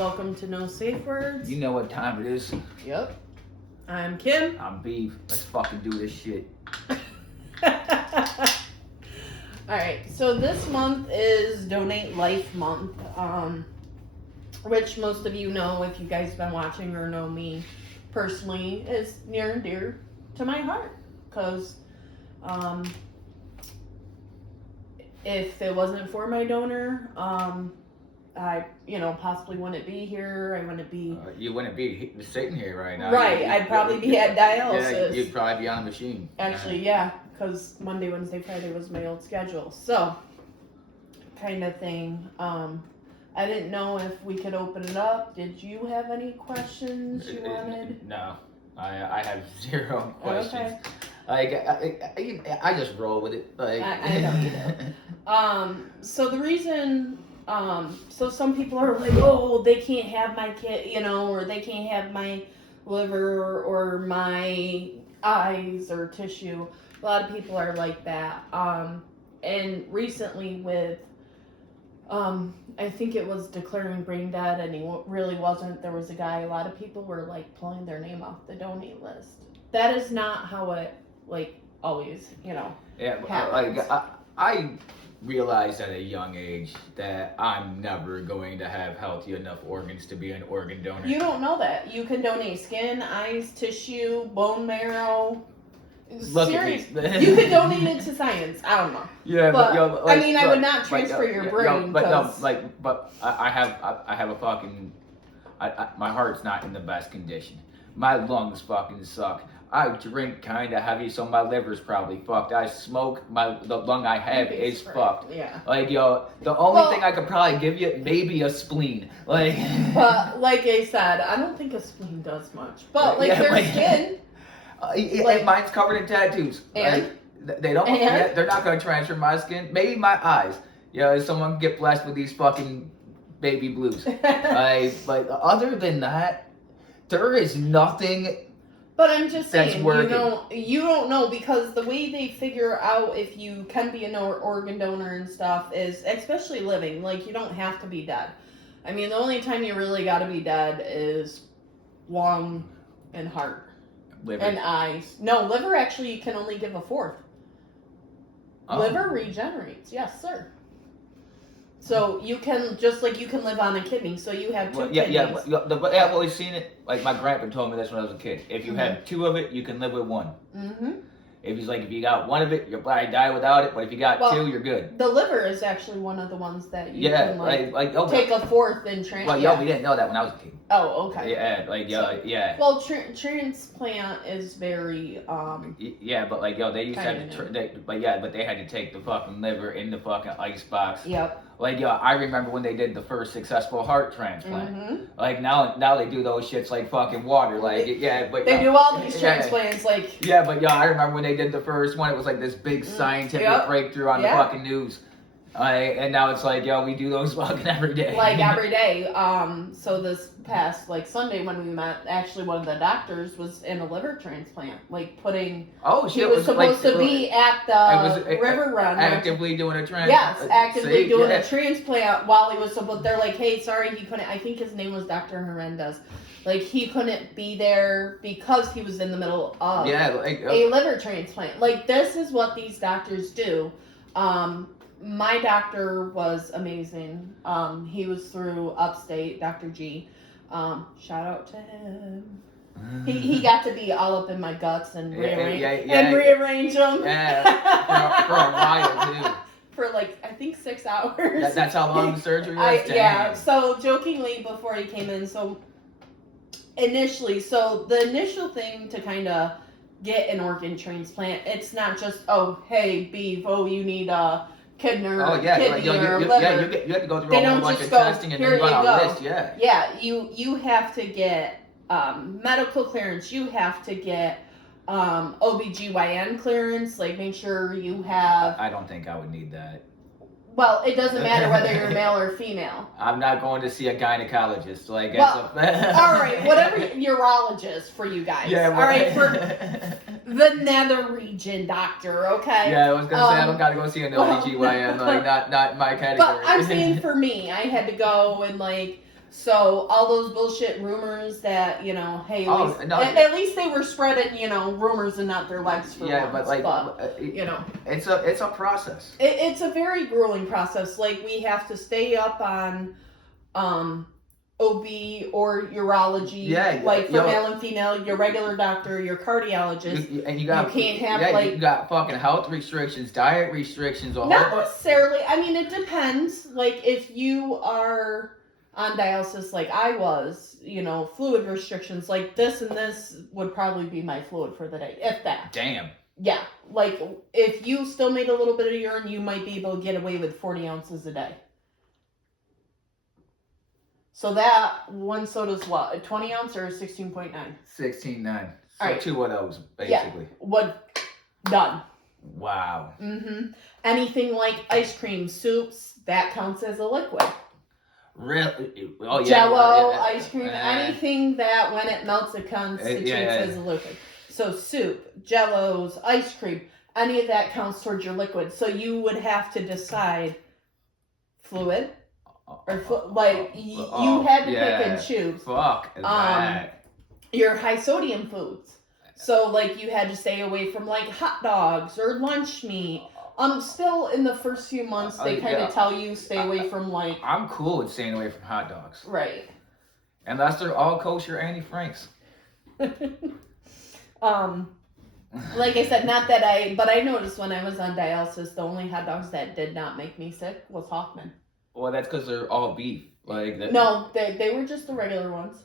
Welcome to No Safe Words. You know what time it is. Yep. I'm Kim. I'm Beef. Let's fucking do this shit. Alright, so this month is Donate Life Month, which most of you know, if you guys have been watching or know me personally, is near and dear to my heart. Because if it wasn't for my donor, I, possibly wouldn't be here. I wouldn't be... You wouldn't be sitting here right now. Right, I'd probably be at dialysis. Yeah, you'd probably be on a machine. Actually, yeah, because Monday, Wednesday, Friday was my old schedule. So, kind of thing. I didn't know if we could open it up. Did you have any questions you wanted? No, I have zero questions. Okay. I just roll with it. Like I don't either. So the reason, so some people are like, oh, they can't have my kid, or they can't have my liver or my eyes or tissue. A lot of people are like that. And recently with, I think it was declaring brain dead, and he really wasn't. There was a guy, a lot of people were like pulling their name off the donate list. That is not how it, always, Yeah, happens. I realized at a young age that I'm never going to have healthy enough organs to be an organ donor. You don't know that. You can donate skin, eyes, tissue, bone marrow. Look Serious. at me. You can donate it to science. I don't know. Yeah, But, but I would not transfer your brain. But I have a fucking, my heart's not in the best condition. My lungs fucking suck. I drink kind of heavy, so my liver's probably fucked. I smoke, the lung I have is fucked. Yeah. The only thing I could probably give you, maybe a spleen. But like I said, I don't think a spleen does much. But their skin. Mine's covered in tattoos. And? They don't. And? They're not gonna transfer my skin. Maybe my eyes. Someone get blessed with these fucking baby blues. But other than that, there is nothing. But I'm just saying, you don't know, because the way they figure out if you can be an organ donor and stuff is, especially living, you don't have to be dead. I mean, the only time you really got to be dead is lung and heart. Liver. And eyes. No, liver actually you can only give a fourth. Oh. Liver regenerates, yes, sir. So you can, just like you can live on a kidney, so you have two kidneys. I've always seen it. Like my grandpa told me this when I was a kid. If you have two of it, you can live with one. Mm-hmm. If you got one of it, you'll probably die without it. But if you got two, you're good. The liver is actually one of the ones that you can take a fourth and transplant. Well, we didn't know that when I was a kid. Oh, okay. Yeah, Well, transplant is very Yeah, but they used to have to. But they had to take the fucking liver in the fucking ice box. Yep. I remember when they did the first successful heart transplant. Mm-hmm. Now they do those shits like fucking water. They do all these transplants I remember when they did the first one. It was this big scientific breakthrough on the fucking news. And now it's we do those fucking every day. Every day. So this past Sunday when we met, actually one of the doctors was in a liver transplant, putting. Oh shit! He was supposed to be at the river run. Actively doing a transplant. Yes, actively doing a transplant while he was supposed. They're like, hey, sorry, he couldn't. I think his name was Dr. Hernandez. He couldn't be there because he was in the middle of a liver transplant. This is what these doctors do. My doctor was amazing. He was through Upstate, Dr. G. Shout out to him. He got to be all up in my guts and rearrange them. Yeah, for a while too. For I think 6 hours. That's how long the surgery was? Yeah, so jokingly before he came in, the initial thing to kind of get an organ transplant, it's not just, oh, hey, beef, you need a kidney or liver. You have to go through a whole bunch of testing and then you on a list, Yeah, you have to get medical clearance, you have to get OBGYN clearance, make sure you have... I don't think I would need that. Well, it doesn't matter whether you're male or female. I'm not going to see a gynecologist. All right, whatever urologist for you guys. Yeah, all right, for the nether region doctor, okay? Yeah, I was going to say, I don't got to go see an OBGYN, not my category. But I'm saying for me, I had to go and So all those bullshit rumors that, you know, hey, Oh, no. at least they were spreading, you know, rumors and not their legs for Yeah, once. but like, you know, it's a process. it's a very grueling process. Like, we have to stay up on OB or urology, Yeah, like for yo. male and female, your regular doctor, your cardiologist. And you got, you can't have, like, you got fucking health restrictions, diet restrictions, a whole not bunch. necessarily. I mean, it depends. Like, if you are on dialysis like I was, you know, fluid restrictions, like this and this would probably be my fluid for the day, if that. Damn. Yeah, like, if you still made a little bit of urine, you might be able to get away with 40 ounces a day. So that one soda's what, a 20 ounce or a 16.9? 16.9. So Alright. 2 of those, basically. What? Done. Wow. Anything like ice cream, soups, that counts as a liquid. Really? Oh, yeah. Jello, yeah. ice cream, anything that when it melts it constitutes as a liquid. So soup, jellos, ice cream, any of that counts towards your liquid. So you would have to decide fluid or you had to pick and choose. Fuck that. Your high sodium foods. So like you had to stay away from like hot dogs or lunch meat. Still in the first few months they kind of tell you stay away from like. I'm cool with staying away from hot dogs. Right. Unless they're all kosher Annie Franks. Like I said, not that but I noticed when I was on dialysis, the only hot dogs that did not make me sick was Hoffman. Well, that's because they're all beef. Like that. No, they were just the regular ones.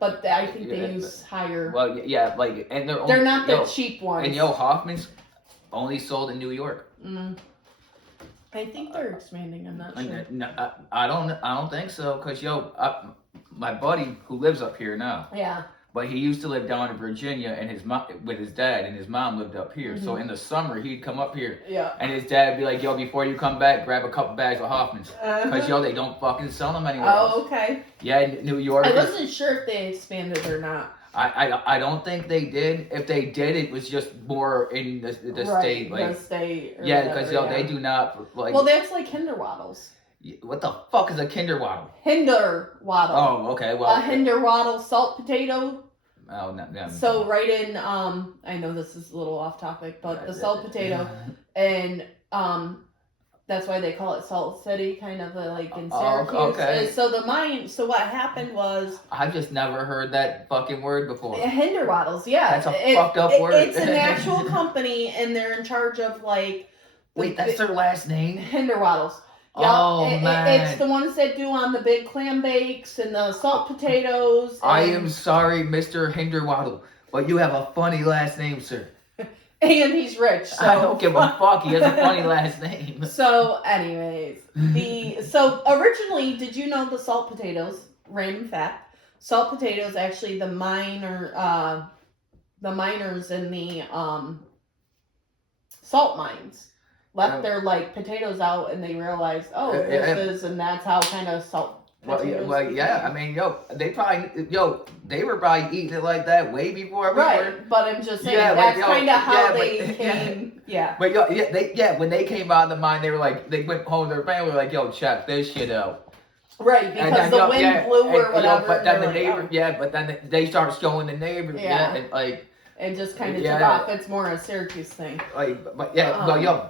But I think they use higher. Well, yeah, like, and they're not the cheap ones. And Hoffman's only sold in New York. I think they're expanding. I'm not sure. No, I don't think so. Cause my buddy who lives up here now. Yeah. But he used to live down in Virginia, and his mom with his dad, and his mom lived up here. So in the summer, he'd come up here. Yeah. And his dad would be like, "Yo, before you come back, grab a couple bags of Hoffmans, cause they don't fucking sell them anywhere else." Oh, okay. Yeah, in New York. I wasn't sure if they expanded or not. I don't think they did. If they did, it was just more in the state, like the state. Yeah, because they do not like. Well, that's like Hinderwaddles. What the fuck is a Kinderwaddle? Hinderwaddle. Oh, okay. Well, a Hinderwaddle salt potato. Oh, no. So right in I know this is a little off topic, but the salt potato, and that's why they call it Salt City, kind of like in Syracuse. Okay. So what happened was I've just never heard that fucking word before. Hinderwaddles, yeah. That's a fucked up word. It's an actual company, and they're in charge of like. Wait, that's their last name? Hinderwaddles. Oh, man. It's the ones that do on the big clam bakes and the salt potatoes. I am sorry, Mr. Hinderwaddle, but you have a funny last name, sir. And he's rich. So. I don't give a fuck. He has a funny last name. So, anyways, so originally, did you know the salt potatoes? Random fact: salt potatoes actually the miners in the salt mines left their like potatoes out, and they realized, and that's how kind of salt. Well, yeah. I mean, they were probably eating it like that way before we were. But I'm just saying that's kind of how they came. Yeah. But when they came out of the mine, they were like, they went home to their family, like, "Yo, check this shit out." Right, because the wind blew or whatever. But then the neighbor, but then they started showing the neighbors, and like. It just kind of took off. It's more a Syracuse thing. Like, but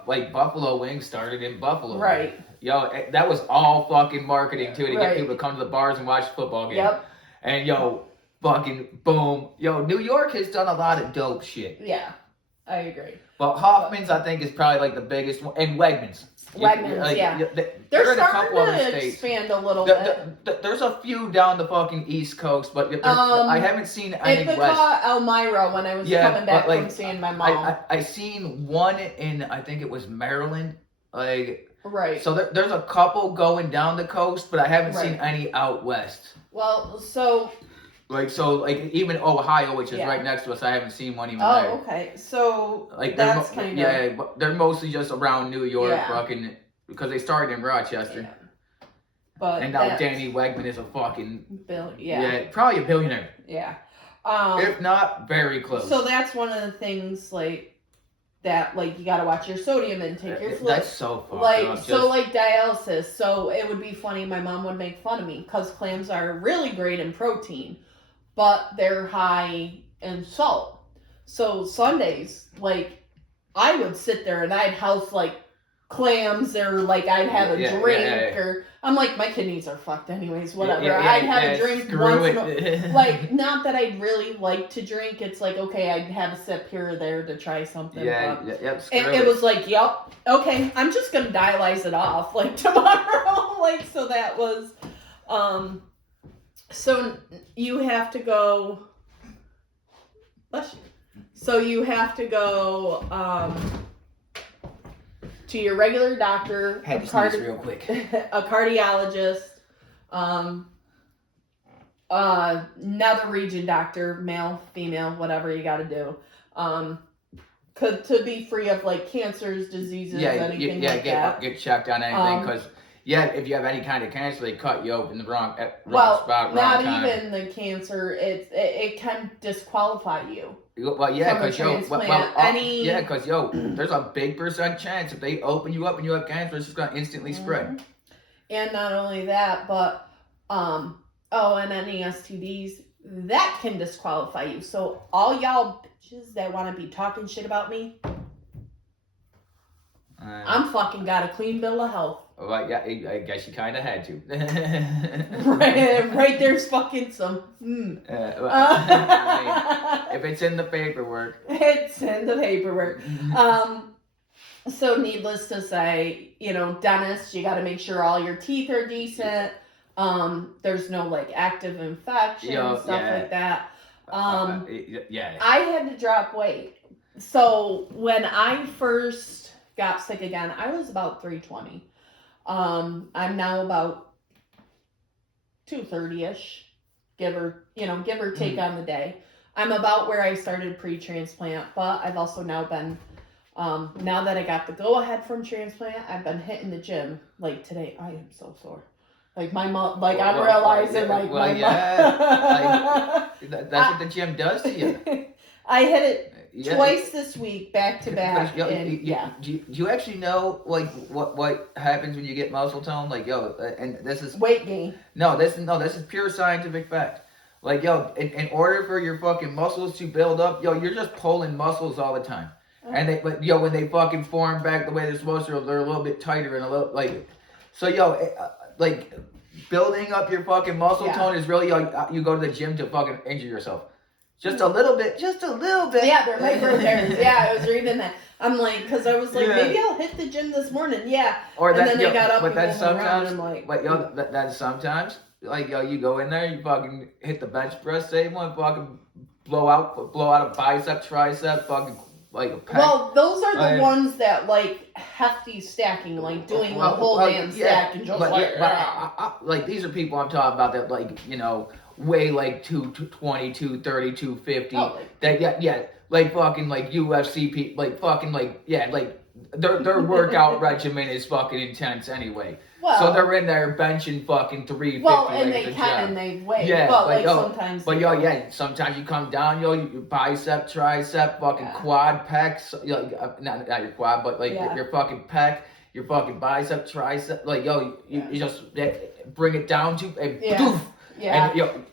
like Buffalo Wings started in Buffalo. Right. That was all fucking marketing too, to get people to come to the bars and watch football games. Yep. And fucking boom. New York has done a lot of dope shit. Yeah, I agree. But Hoffman's, I think, is probably like the biggest one, and Wegmans. They're starting to expand a little bit. There's a few down the fucking East Coast, but I haven't seen any west. Ithaca, Elmira, when I was coming back from seeing my mom. I seen one in, I think it was Maryland. Right. So there's a couple going down the coast, but I haven't seen any out west. Well, so... even Ohio, which is right next to us, I haven't seen one even there. Oh, okay. So that's kind of... Yeah, but they're mostly just around New York, fucking... Because they started in Rochester. Yeah. But and now Danny Wegman is a fucking... probably a billionaire. Yeah. If not, very close. So that's one of the things, like... that like you gotta watch your sodium intake, your fluid. That's so fucked Like up. so like dialysis. So it would be funny. My mom would make fun of me because clams are really great in protein, but they're high in salt. So Sundays, like I would sit there and I'd house like clams or like I'd have a drink or I'm like my kidneys are fucked anyways, whatever. I'd have a drink once in a, like not that I'd really like to drink, it's like okay, I'd have a sip here or there to try something. It was like, yep, okay, I'm just gonna dialyze it off like tomorrow. Like so that was so you have to go to your regular doctor, had to sneeze real quick. a cardiologist, another region doctor, male, female, whatever you got to do, to be free of like cancers, diseases, anything like that. Get checked on anything because if you have any kind of cancer, they cut you open the wrong spot, wrong not time. Even the cancer, it can disqualify you. Well, yeah, because there's a big percent chance if they open you up and you have cancer, it's just gonna instantly spread. And not only that, but and any STDs that can disqualify you. So all y'all bitches that want to be talking shit about me, I'm fucking got a clean bill of health. Well, yeah, I guess you kind of had to. right there's fucking some. If it's in the paperwork. It's in the paperwork. So needless to say, dentist, you got to make sure all your teeth are decent. There's no like active infection, stuff like that. I had to drop weight. So when I first got sick again, I was about 320. I'm now about 230-ish, give or take on the day. I'm about where I started pre-transplant, but I've also now been, now that I got the go-ahead from transplant, I've been hitting the gym. Like today, I am so sore. Like my mom, like I'm realizing, like my mom. That's what the gym does to you. I hit it twice this week, back to back. Do you actually know like what happens when you get muscle tone? Like and this is weight gain. This is pure scientific fact. Like in order for your fucking muscles to build up, you're just pulling muscles all the time. And when they fucking form back the way they're supposed to, they're a little bit tighter and a little like. So like building up your fucking muscle tone is really you go to the gym to fucking injure yourself. Just a little bit. Yeah, they're micro tears. Yeah, I was reading that. I'm like, because I was like, maybe I'll hit the gym this morning. Yeah. Or and then I got up but and sometimes, and I'm like, that's sometimes, like, you go in there, you fucking hit the bench press table and fucking blow out a bicep, tricep, fucking, like, a pack. Well, those are the ones that, like, hefty stacking, like, doing the whole damn stack and just like, these are people I'm talking about that, like, weigh like 220, 230, 250. That like fucking like UFC people, like fucking like like their workout regimen is fucking intense anyway. Well, so they're in there benching fucking 350. Well, and they can and they weigh. Yeah, but like sometimes. But sometimes you come down, your bicep, tricep, fucking quad pecs, not your quad, but like your fucking pec, your fucking bicep, tricep, like you just bring it down to poof. Yeah. And,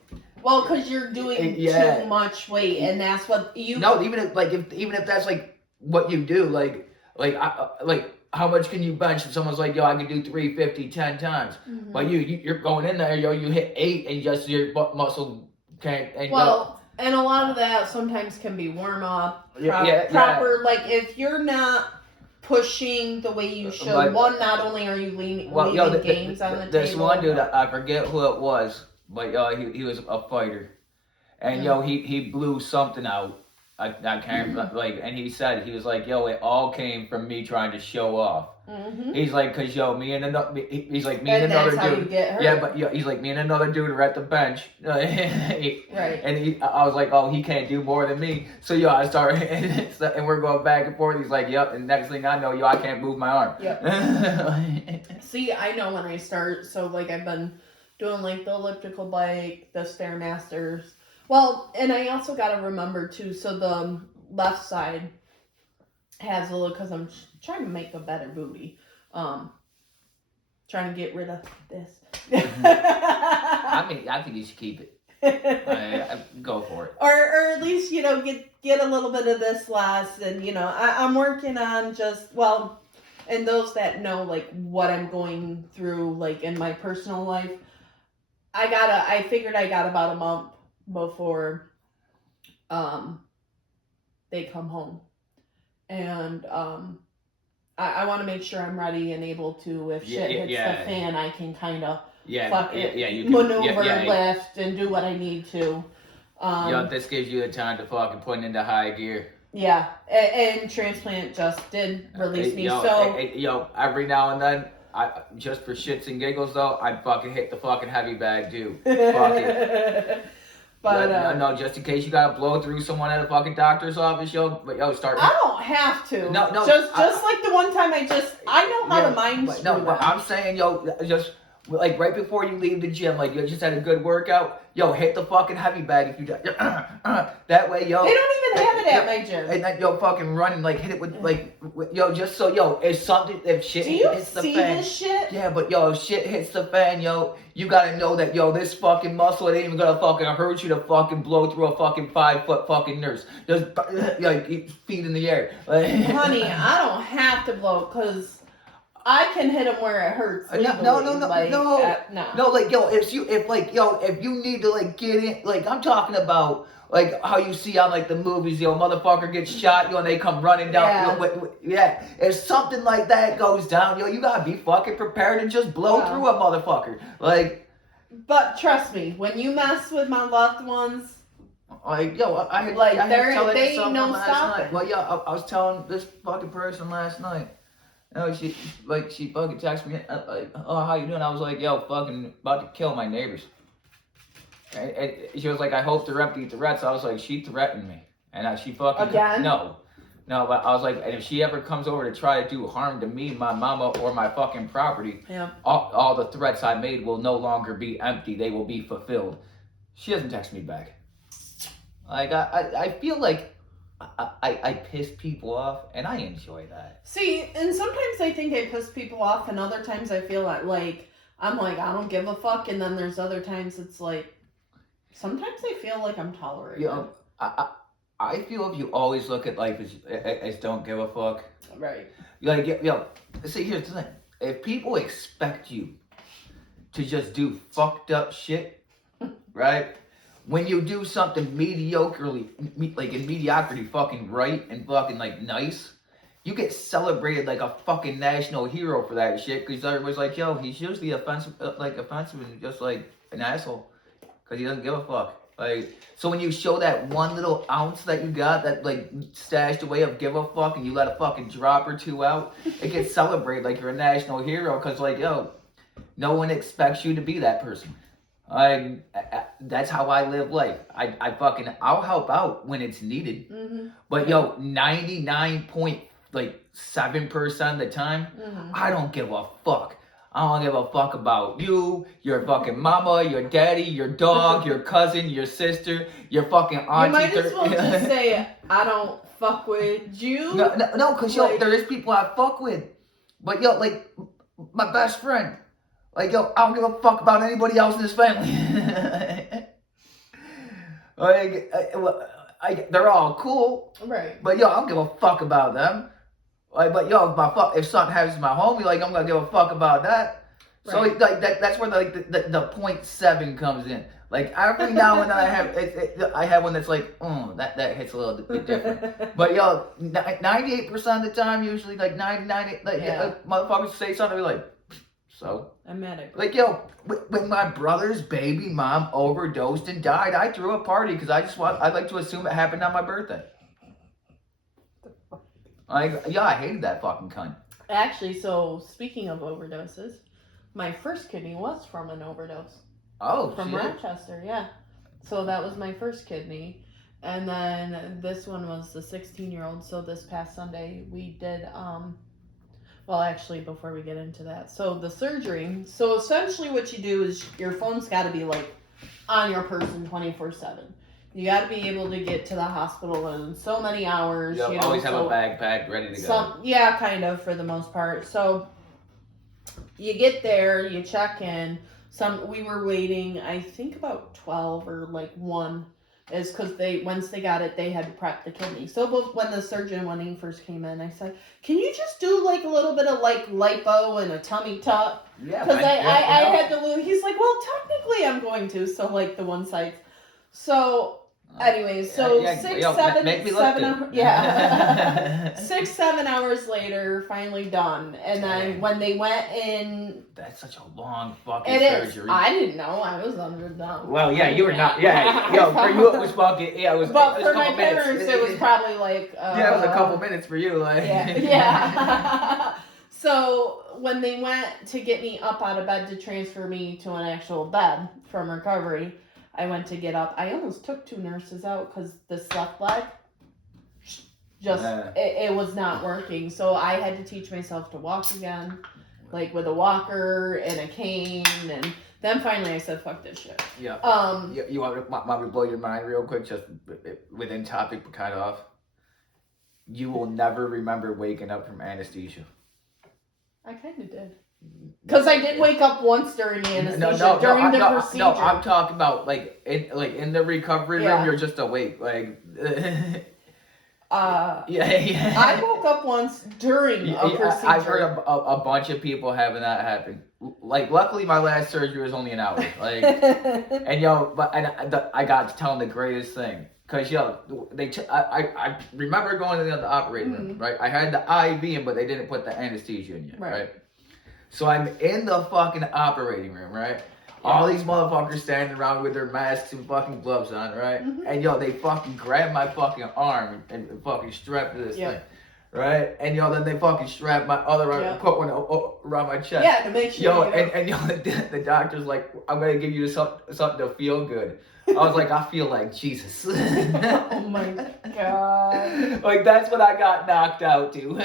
well, because you're doing too much weight, and that's what you. No, even if that's like what you do, like how much can you bench? If someone's like, I can do 350 10 times, but you're going in there, you hit 8, and just your muscle can't. And and a lot of that sometimes can be warm up, proper. Like if you're not pushing the way you should, not only are you leaving gains on the table. This one dude, I forget who it was. But he was a fighter, and he blew something out. I can't and he said he was like, it all came from me trying to show off. He's like, cause me and another dude. You get hurt. Yeah, but he's like, me and another dude are at the bench. Right. And I was like, he can't do more than me. So I started, and we're going back and forth. He's like, yep. And next thing I know, I can't move my arm. Yep. See, I know when I start. So like I've been doing like the elliptical bike, the Stairmasters. Well, and I also got to remember too, so the left side, has a little, because I'm trying to make a better booty. Trying to get rid of this. I mean, I think you should keep it. I go for it. Or at least, you know, get a little bit of this less. And, you know, I'm working on just, well, and those that know, like, what I'm going through, like, in my personal life, I figured I got about a month before they come home. And I want to make sure I'm ready and able to, if shit hits the fan, I can kind of you can maneuver, lift, and do what I need to. This gives you the time to fucking put it into high gear. Yeah, and transplant just did release me. Every now and then, I just for shits and giggles though, I fucking hit the fucking heavy bag too. Fuck it. But no, just in case you gotta blow through someone at a fucking doctor's office, start. I don't have to. No. Just like the one time I know how to mind screw them. But I'm saying, just like right before you leave the gym, like you just had a good workout, hit the fucking heavy bag if you that way, They don't even have it at my gym. And then fucking running, like hit it with just so if something, if shit hits the fan. Do you see this shit? Yeah, but if shit hits the fan, you gotta know that this fucking muscle, it ain't even gonna fucking hurt you to fucking blow through a fucking 5-foot fucking nurse. Just feet in the air. Honey, I don't have to blow because I can hit them where it hurts. Legally. No. If you need to like get in, like I'm talking about. Like how you see on like the movies, motherfucker gets shot, and they come running down. If something like that goes down, you gotta be fucking prepared and just blow through a motherfucker. Like, but trust me, when you mess with my loved ones, they ain't no stopping. Well, I was telling this fucking person last night. She fucking texted me like, oh, how you doing? I was like, fucking about to kill my neighbors. And she was like, I hope they're empty threats. I was like, she threatened me. And she fucking... Again? No, but I was like, and if she ever comes over to try to do harm to me, my mama, or my fucking property, all the threats I made will no longer be empty. They will be fulfilled. She doesn't text me back. Like, I feel like I piss people off, and I enjoy that. See, and sometimes I think I piss people off, and other times I feel like I'm like, I don't give a fuck, and then there's other times it's like, sometimes I feel like I'm tolerated. I feel if you always look at life as don't give a fuck. Right. See, here's the thing. If people expect you to just do fucked up shit, right? When you do something mediocrely, like in mediocrity fucking right and fucking like nice, you get celebrated like a fucking national hero for that shit because everybody's like, he's usually offensive and just like an asshole. Because he doesn't give a fuck. Like, so when you show that one little ounce that you got, that like stashed away of give a fuck, and you let a fucking drop or two out, it gets celebrated like you're a national hero. Because like, no one expects you to be that person. That's how I live life. I'll help out when it's needed. Mm-hmm. But 99.7% of the time, I don't give a fuck. I don't give a fuck about you, your fucking mama, your daddy, your dog, your cousin, your sister, your fucking auntie. You might as well just say, I don't fuck with you. No, because there is people I fuck with. But like, my best friend. Like, I don't give a fuck about anybody else in this family. They're all cool. Right. But I don't give a fuck about them. Like, but if something happens to my homie, like I'm gonna give a fuck about that. Right. So like that's where the 0.7 comes in. Like every now and then I have one that's like, that hits a little bit different. But 98% of the time, usually like 99, motherfuckers say something like, so. I'm mad at you. Like when my brother's baby mom overdosed and died, I threw a party because I like to assume it happened on my birthday. I hated that fucking cunt. Actually, so speaking of overdoses, my first kidney was from an overdose. Oh, from shit. Rochester, yeah. So that was my first kidney. And then this one was the 16-year-old. So this past Sunday, we did, well, actually, before we get into that. So the surgery, so essentially what you do is your phone's got to be like on your person 24/7. You got to be able to get to the hospital in so many hours. You You know, always have so a bag packed, ready to go. Yeah, kind of for the most part. So you get there, you check in. We were waiting, I think about 12 or like 1 is because once they got it, they had to prep the kidney. So when the surgeon, when he first came in, I said, can you just do like a little bit of like lipo and a tummy tuck? Yeah, Because I had to lose. He's like, well, technically I'm going to. So like the one side. So anyways, so 6, 7 hours. Yeah. 6, 7 hours later, finally done. And then when they went in. That's such a long fucking surgery. I didn't know. I was underdone. Well, yeah, you were not. Yeah, yo, for you it was fucking. Yeah, it was. But it was for a my couple minutes. parents, it was probably like. Yeah, it was a couple minutes for you, like. Yeah. So when they went to get me up out of bed to transfer me to an actual bed from recovery, I went to get up. I almost took 2 nurses out because this left leg it was not working. So I had to teach myself to walk again, like with a walker and a cane, and then finally I said, "Fuck this shit." Yeah. You want me to blow your mind real quick, just within topic, but kind of off? You will never remember waking up from anesthesia. I kind of did. Because I did wake up once during the anesthesia, during the procedure. No, I'm talking about like in the recovery room, you're just awake, like. Yeah. I woke up once during a procedure. I've heard a bunch of people having that happen. Like, luckily, my last surgery was only an hour. Like, and I got to tell them the greatest thing. Cause I remember going to the operating room, right? I had the IV in, but they didn't put the anesthesia in yet, right? So I'm in the fucking operating room, right? All these motherfuckers standing around with their masks and fucking gloves on, right? And they fucking grab my fucking arm and fucking strap to this thing, right? And then they fucking strap my other arm, put one around my chest. Yeah, to make sure. And the doctor's like, I'm gonna give you something to feel good. I was like, I feel like Jesus. Oh my god. Like, that's what I got knocked out to.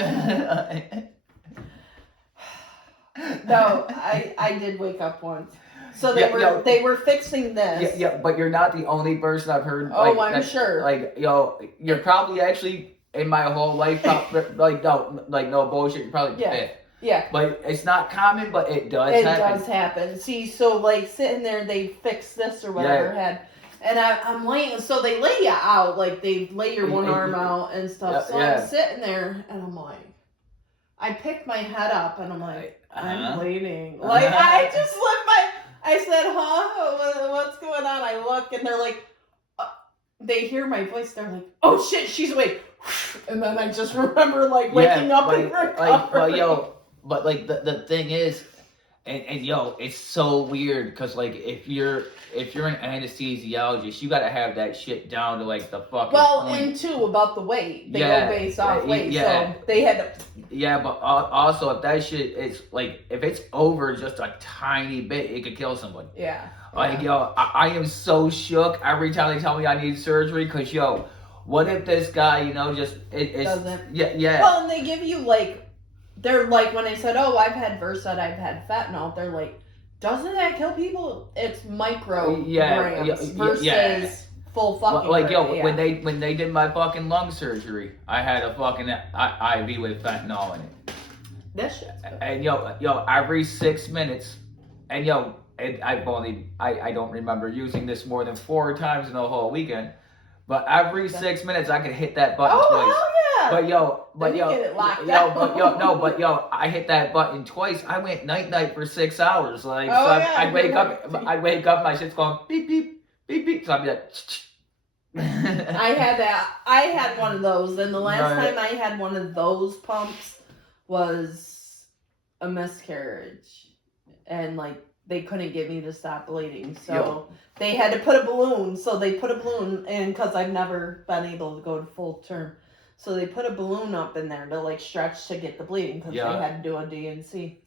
No, I did wake up once. So they were fixing this. Yeah, but you're not the only person I've heard. Oh, I'm sure. Like, you're probably actually in my whole life, no bullshit. You're probably fifth. Yeah. But it's not common, but it does happen. It does happen. See, so like sitting there, they fix this or whatever and I'm laying, so they lay you out, like they lay your one arm out and stuff. So I'm sitting there and I'm like, I picked my head up and I'm like, I'm bleeding. Like, I just I said, huh? What's going on? I look and they're like, they hear my voice. They're like, oh shit, she's awake. And then I just remember like waking up and recovering. But like the thing is, and it's so weird because like if you're an anesthesiologist, you gotta have that shit down to like the fucking point. And too about the weight, they go based off weight, so they had to. Yeah, but also if that shit is like if it's over just a tiny bit, it could kill somebody. Yeah. Like I am so shook every time they tell me I need surgery because what if this guy doesn't? Yeah. Well, and they give you like. They're like, when I said, oh, I've had Versed, I've had fentanyl, they're like, doesn't that kill people? It's micrograms versus full fucking when they did my fucking lung surgery, I had a fucking IV with fentanyl in it. This shit's good. And every 6 minutes, and I don't remember using this more than 4 times in the whole weekend, but every 6 minutes I could hit that button twice. Hell yeah. But get it locked I hit that button twice. I went night for 6 hours. Like, I'd wake up, my shit's going beep beep beep beep. So I'd be like. I had that. I had one of those, and the last time I had one of those pumps was a miscarriage, and like they couldn't get me to stop bleeding, so they had to put a balloon. So they put a balloon in because I've never been able to go to full term. So they put a balloon up in there to like stretch to get the bleeding because they had to do a DNC.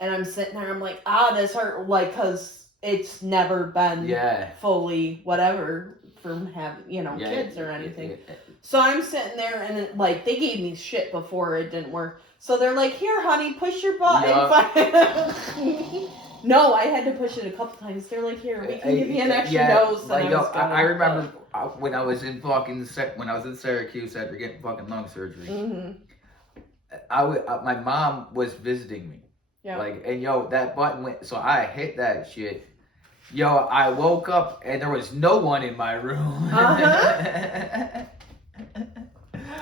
And I'm sitting there, I'm like, this hurt, like, because it's never been fully whatever from having, kids or anything. So I'm sitting there and like they gave me shit before it didn't work. So they're like, "Here, honey, push your button." No, I had to push it a couple times. They're like, "Here, we can give you an extra dose." Like, And I remember when I was in Syracuse after getting fucking lung surgery. Mm-hmm. My mom was visiting me. Yeah. Like, and that button went, so I hit that shit. I woke up and there was no one in my room. Uh-huh.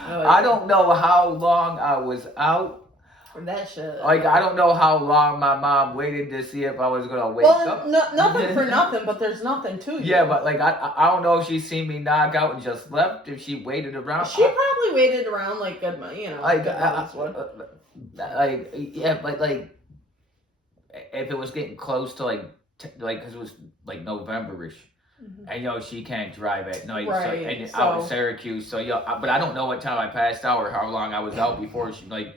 I don't know how long I was out. That shit. Like, I don't know how long my mom waited to see if I was gonna wake up. Nothing for nothing, but there's nothing to you. Yeah, but like I don't know if she seen me knock out and just left. If she waited around, She probably waited around like good, like if it was getting close to because it was like November-ish. Mm-hmm. And she can't drive at night, right? So, out in Syracuse, so but I don't know what time I passed out or how long I was out before she But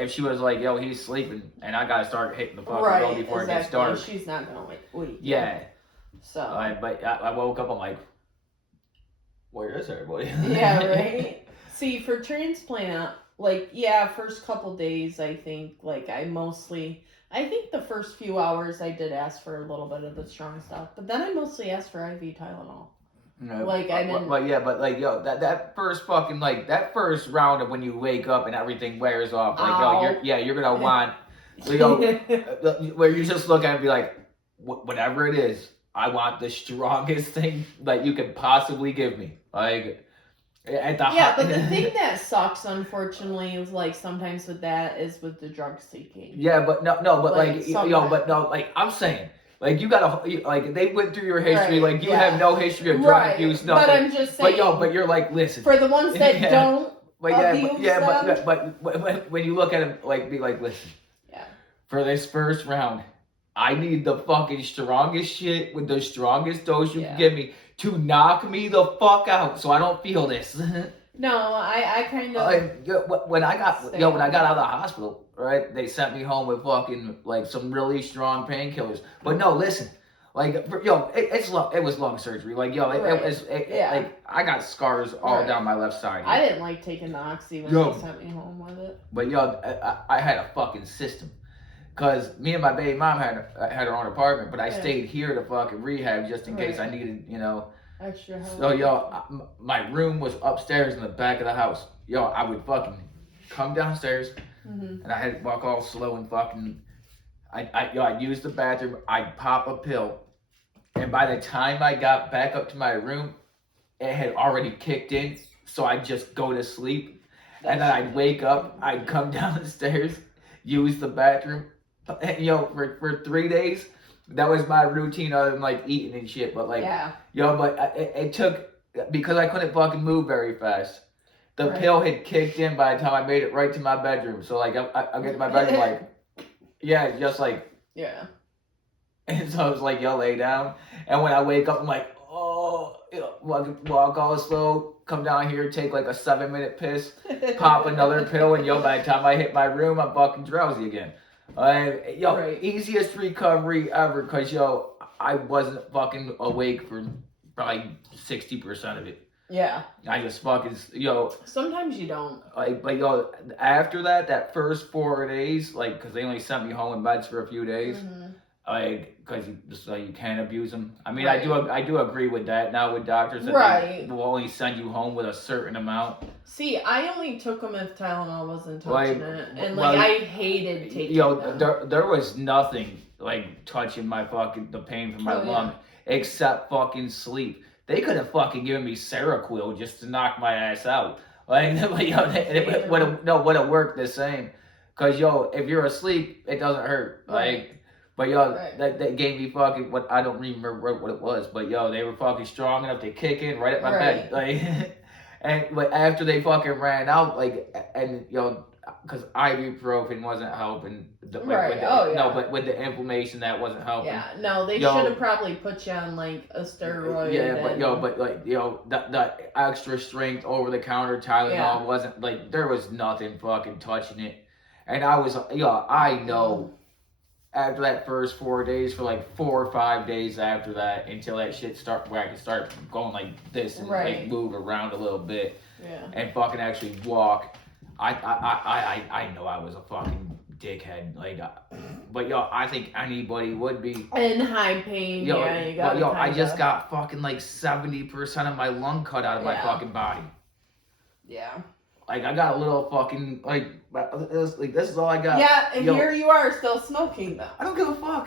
if she was like, he's sleeping, and I gotta start hitting the fucking road before it gets dark. She's not gonna wait. Yeah. So. But I woke up, I'm like, where is everybody? Yeah, right. See, for transplant, first couple days, I think, I think the first few hours I did ask for a little bit of the strong stuff, but then I mostly asked for IV Tylenol. No, I didn't. But that first fucking that first round of when you wake up and everything wears off, you're gonna want, where you just look at it and be like, whatever it is, I want the strongest thing that you could possibly give me, like. But the thing that sucks, unfortunately, is sometimes with that is with the drug seeking. Yeah, but I'm saying, you gotta, they went through your history, right, you have no history of drug abuse, nothing. But I'm just saying. But you're like, listen. For the ones that don't. But when you look at him, be like, listen. Yeah. For this first round, I need the fucking strongest shit with the strongest dose you can give me to knock me the fuck out, so I don't feel this. No, I kind of. When I got out of the hospital, right? They sent me home with fucking some really strong painkillers. But no, listen, it was lung surgery. I got scars all down my left side. I didn't like taking the oxy when they sent me home with it. But I had a fucking system. Cause me and my baby mom had her own apartment, but I stayed here to fucking rehab just in case I needed, extra help. So my room was upstairs in the back of the house. I would fucking come downstairs, and I had to walk all slow and fucking. I'd use the bathroom. I'd pop a pill, and by the time I got back up to my room, it had already kicked in. So I'd just go to sleep, and then I'd wake up. I'd come downstairs, use the bathroom. For 3 days, that was my routine other than eating and shit. But it took, because I couldn't fucking move very fast. The pill had kicked in by the time I made it right to my bedroom. So I get to my bedroom yeah. And so I was lay down. And when I wake up, I'm like, oh, walk all slow, come down here, take a 7-minute piss, pop another pill, and by the time I hit my room, I'm fucking drowsy again. Easiest recovery ever, because I wasn't fucking awake for probably 60% of it. Yeah. I just fucking Sometimes you don't. After that first 4 days, because they only sent me home in meds for a few days. Because you can't abuse them. I mean, I do agree with that now with doctors that they will only send you home with a certain amount. See, I only took them if Tylenol wasn't touching it, and I hated taking them. There was nothing touching the pain from my lung except fucking sleep. They could have fucking given me Seroquel just to knock my ass out. It would have worked the same. Cause if you're asleep, it doesn't hurt. But they gave me fucking what I don't remember what it was, but they were fucking strong enough to kick in right at my bed, but after they fucking ran out, because ibuprofen wasn't helping, but with the inflammation that wasn't helping. Yeah, no, they should have probably put you on a steroid. Yeah, but the extra strength over the counter Tylenol wasn't there was nothing fucking touching it, and I was I know. after that first 4 days for like 4 or 5 days after that until that shit where I can start going like this and like move around a little bit and fucking actually walk. I know I was a fucking dickhead, like, but yo, I think anybody would be in high pain. Yo, yeah, you got. Yo, I just got fucking like 70% of my lung cut out of my fucking body. Yeah. Like I got a little fucking like this is all I got. Yeah, and here you are still smoking though. I don't give a fuck.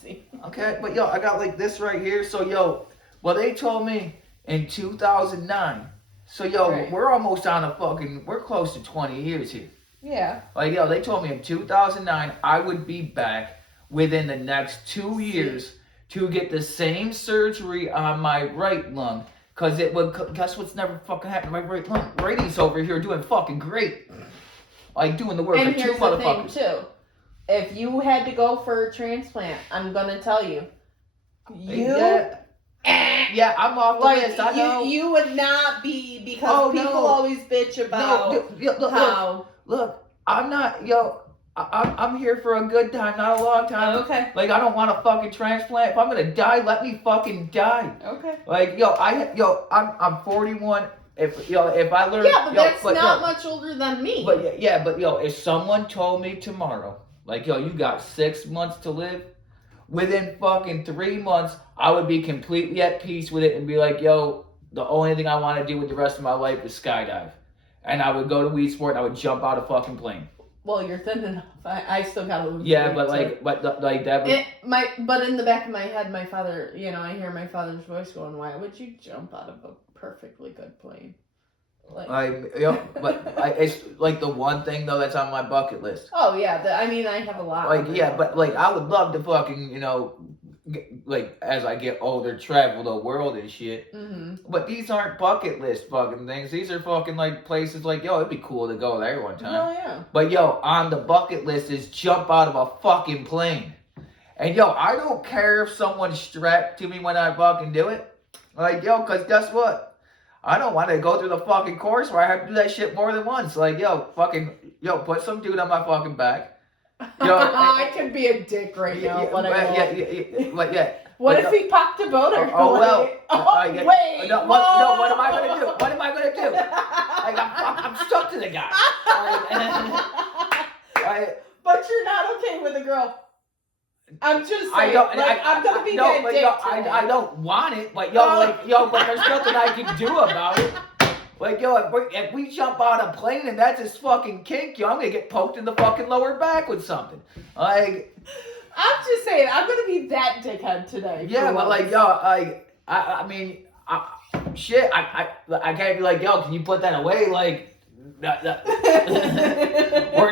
See. Okay, but yo, I got like this right here. So yo, well they told me in 2009. So yo, we're almost on we're close to 20 years here. Yeah. Like yo, they told me in 2009 I would be back within the next 2 years to get the same surgery on my right lung. Cause it would, guess what's never fucking happened to my right lung? Brady's over here doing fucking great. Like doing the work for two motherfuckers. And here's the thing too. If you had to go for a transplant, I'm gonna tell you. Yeah, I'm off the list. I know. You would not be, because people always bitch about look, I'm not, I'm here for a good time, not a long time. Okay. Like, I don't want a fucking transplant. If I'm gonna die, let me fucking die. Okay. Like, I'm 41. If I learn. Yeah, but that's not much older than me. But if someone told me tomorrow, like, you got 6 months to live, within fucking 3 months, I would be completely at peace with it and be like, the only thing I want to do with the rest of my life is skydive. And I would go to Weed Sport and I would jump out a fucking plane. Well, you're thin enough. I still gotta lose weight. Yeah, but that was... But in the back of my head, my father, I hear my father's voice going, "Why would you jump out of a perfectly good plane?" It's like the one thing though that's on my bucket list. Oh yeah, I have a lot. I would love to fucking as I get older, travel the world and shit. Mm-hmm. But these aren't bucket list fucking things. These are fucking like places like it'd be cool to go there one time. Oh yeah. But on the bucket list is jump out of a fucking plane. And I don't care if someone's strapped to me when I fucking do it. Like cause guess what? I don't want to go through the fucking course where I have to do that shit more than once. Like put some dude on my fucking back. I could be a dick right now. What if he popped a boner? Wait. No, what am I gonna do? What am I gonna do? I'm stuck to the guy. But you're not okay with a girl. I'm just saying. I'm gonna be that dick today. I don't want it, but but there's nothing I can do about it. Like, if we jump out a plane and that's his fucking kink, I'm gonna get poked in the fucking lower back with something. Like, I'm just saying, I'm gonna be that dickhead today. Yeah, but I mean, shit, I can't be like, can you put that away? Like, we're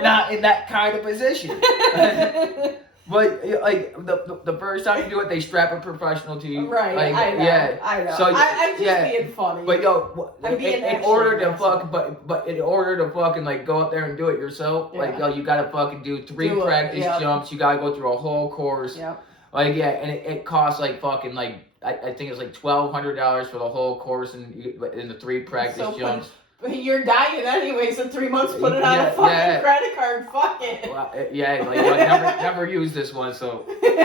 not in that kind of position. But the first time you do it, they strap a professional to you. Right, I know. Yeah, I know. So I'm just being funny. But in order to fucking go up there and do it yourself, you gotta fucking do 3 practice jumps. You gotta go through a whole course. Yeah. And it costs I think it's $1,200 for the whole course and the 3 practice jumps. You're dying anyway, so 3 months, put it on a fucking credit card, fuck it. Well, never use this one, so. Here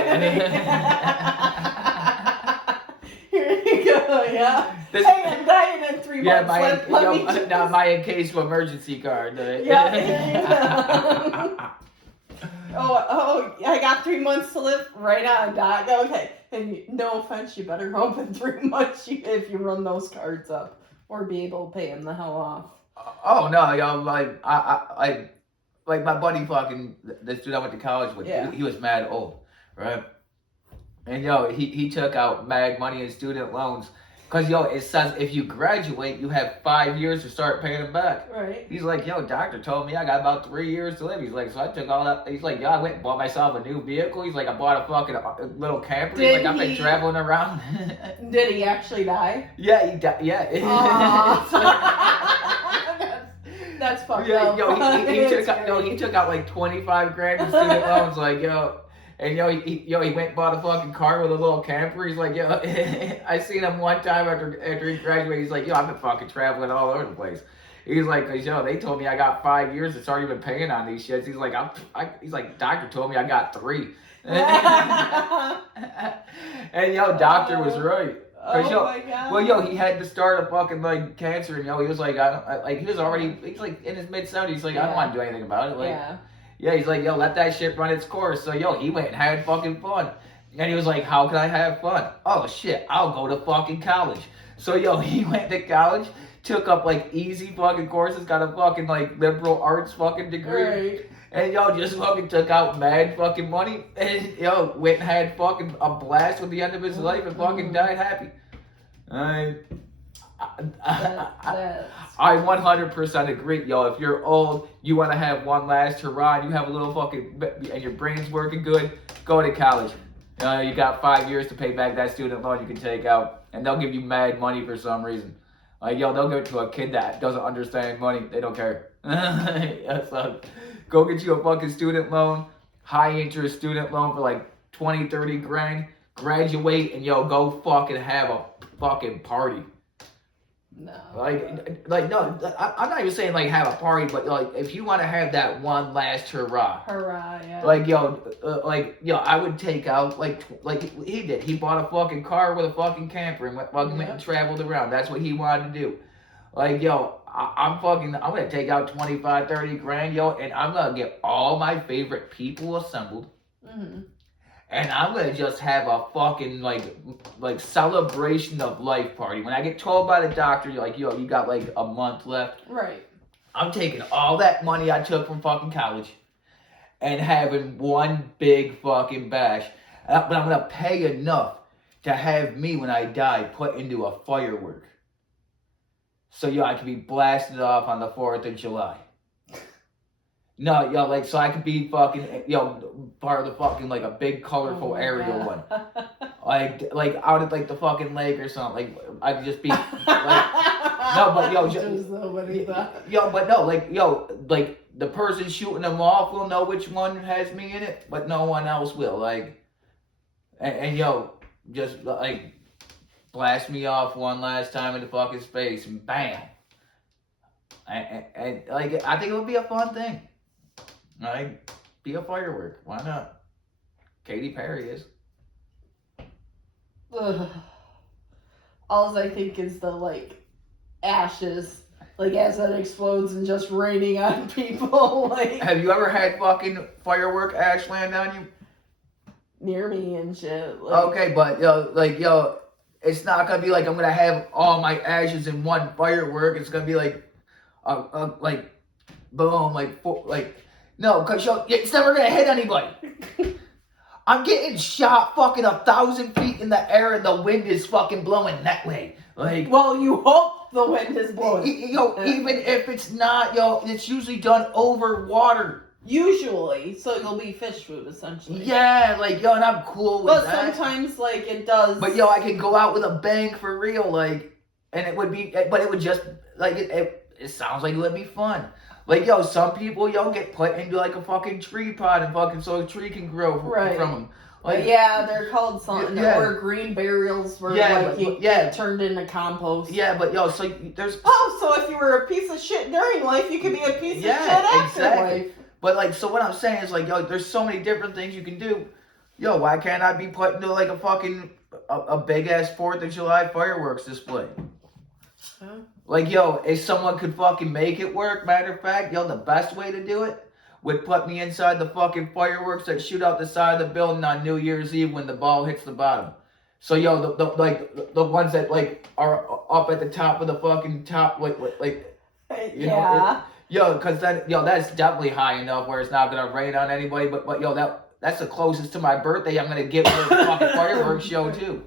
you go, yeah. Hey, I'm dying in 3 months. My in case of emergency card. Yeah, here you go. Oh, I got 3 months to live? Right on, Doc. Okay. And no offense, you better hope in 3 months if you run those cards up. Or be able to pay him the hell off. Oh no, I my buddy fucking this dude I went to college with. He was mad old, right? And he took out mad money in student loans. Cause it says if you graduate, you have 5 years to start paying them back. Right. He's like, doctor told me I got about 3 years to live. He's like, so I took all that. He's like, I went and bought myself a new vehicle. He's like, I bought a fucking little camper. He's like, I've been traveling around. Did he actually die? Yeah, he died. Yeah. That's fucked up. He took out like 25 grand in student loans. And he went and bought a fucking car with a little camper. He's like, I seen him one time after he graduated. He's like, I've been fucking traveling all over the place. He's like, cause yo, they told me I got 5 years to start even paying on these shits. He's like, he's like, doctor told me I got 3. And yo, doctor was right. Cause yo, my God. well, yo, he had to start a fucking like cancer, and yo, he was like, like he was already, he's like in his mid-70s. He's like, I don't want to do anything about it. Like, yeah, he's like, yo, let that shit run its course. So yo, he went and had fucking fun, and he was like, how can I have fun? Oh shit, I'll go to fucking college. So yo, he went to college, took up like easy fucking courses, got a fucking like liberal arts fucking degree. Right. And yo, just fucking took out mad fucking money, and yo, went and had fucking a blast with the end of his life, and fucking died happy. I 100% agree, yo. If you're old, you want to have one last hurrah, and you have a little fucking, and your brain's working good, go to college. You got 5 years to pay back that student loan you can take out, and they'll give you mad money for some reason. Like, yo, they'll give it to a kid that doesn't understand money. They don't care. So, go get you a fucking student loan, high interest student loan for like 20, 30 grand. Graduate and yo, go fucking have a fucking party. No. Like no, I'm not even saying like have a party, but like if you want to have that one last hurrah. Hurrah, yeah. Like yo, I would take out like he did. He bought a fucking car with a fucking camper and went and traveled around. That's what he wanted to do. Like yo, I'm gonna take out 25, 30 grand, yo, and I'm gonna get all my favorite people assembled. Mm-hmm. And I'm gonna just have a fucking like celebration of life party. When I get told by the doctor, you're like, yo, you got like a month left. Right. I'm taking all that money I took from fucking college and having one big fucking bash. But I'm gonna pay enough to have me, when I die, put into a firework. So yo, I can be blasted off on the 4th of July. No, yo, like, so I could be fucking, yo, part of the fucking, like, a big, colorful aerial one. Like, out at, like, the fucking lake or something. Like, I could just be, like, no, but, yo, yo, but no, like, yo, like, the person shooting them off will know which one has me in it, but no one else will, like, and yo, just, like, blast me off one last time into fucking space, and bam. And like, I think it would be a fun thing. Like, be a firework. Why not? Katy Perry is. Ugh. All I think is the, like, ashes, like, as it explodes and just raining on people, like. Have you ever had fucking firework ash land on you? Near me and shit. Like, okay, but, yo, it's not gonna be like I'm gonna have all my ashes in one firework. It's gonna be like, like, boom, like, no, because yo, it's never going to hit anybody. I'm getting shot fucking 1,000 feet in the air and the wind is fucking blowing that way. Like, well, you hope the wind is blowing. Yo, even if it's not, yo, it's usually done over water. Usually, so it'll be fish food, essentially. Yeah, like, yo, and I'm cool with that. But sometimes, like, it does. But, yo, I could go out with a bang for real, like, and it would be, but it would just, like, it sounds like it would be fun. Like, yo, some people, yo, get put into, like, a fucking tree pot and fucking so a tree can grow from them. Like, yeah, they're called something. Yeah. Or green burials where, you get turned into compost. Yeah, but, yo, so there's... Oh, so if you were a piece of shit during life, you could be a piece of shit after life. But, like, so what I'm saying is, like, yo, there's so many different things you can do. Yo, why can't I be put into, like, a fucking... a big-ass 4th of July fireworks display? Huh? Like, yo, if someone could fucking make it work, matter of fact, yo, the best way to do it would put me inside the fucking fireworks that shoot out the side of the building on New Year's Eve when the ball hits the bottom. So, yo, the ones that, like, are up at the top of the fucking top, like you know, yo, because that, yo, that's definitely high enough where it's not gonna rain on anybody, but yo, that's the closest to my birthday I'm gonna get with a fucking fireworks show, too.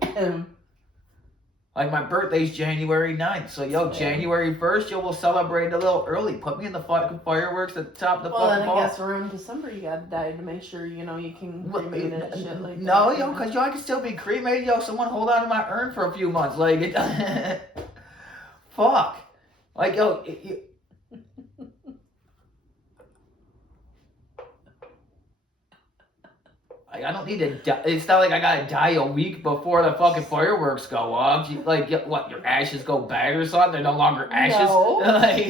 Like, my birthday's January 9th. So, yo, January 1st, yo, we'll celebrate a little early. Put me in the fucking fireworks at the top of the fucking ball. Well, then I guess around December you gotta die to make sure, you know, you can cremate it and shit like that. No, yo, because, yo, I can still be cremated. Yo, someone hold on to my urn for a few months. Like, fuck. Like, yo, Like, I don't need to die. It's not like I gotta die a week before the fucking fireworks go off. Like, what, your ashes go bad or something? They're no longer ashes? No. Like,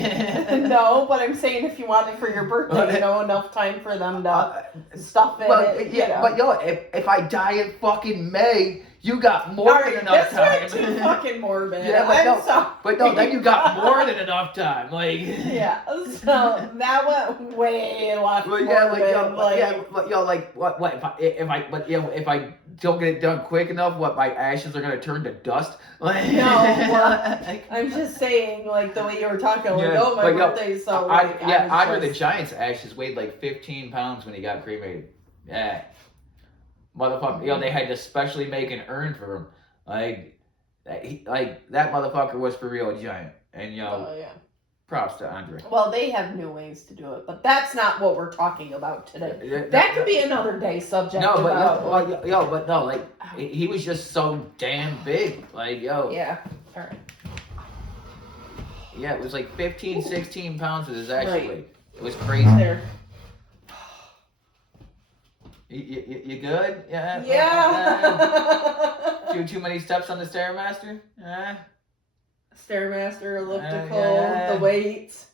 No, but I'm saying if you want it for your birthday, you know, enough time for them to stuff it. well, you yeah, know. but yo, if I die in fucking May, you got more All than right, enough that's time. not too fucking morbid. Yeah, but I'm no, sorry. but no, then you got more than enough time. Like, Yeah, so that went way left. well, yeah, morbid, what if I don't get it done quick enough, what, my ashes are gonna turn to dust? Like, No, well, I'm just saying, like the way you were talking, like, Yeah, oh, my but yo, birthday, so like, Andre the Giant's ashes weighed like 15 pounds when he got cremated. Yeah. Motherfucker, they had to specially make an urn for him. Like that motherfucker was for real a giant. And Oh yeah. props to Andre. Well, they have new ways to do it, but that's not what we're talking about today. That could be another day subject. No, but about, but no, like he was just so damn big. Like, yo. Yeah. All right. Yeah, it was like 15, 16 pounds of his ash Right. weight. It was crazy. There. You good? Yeah. Yeah. Too many steps on the Stairmaster? Stairmaster, elliptical, Yeah. the weights.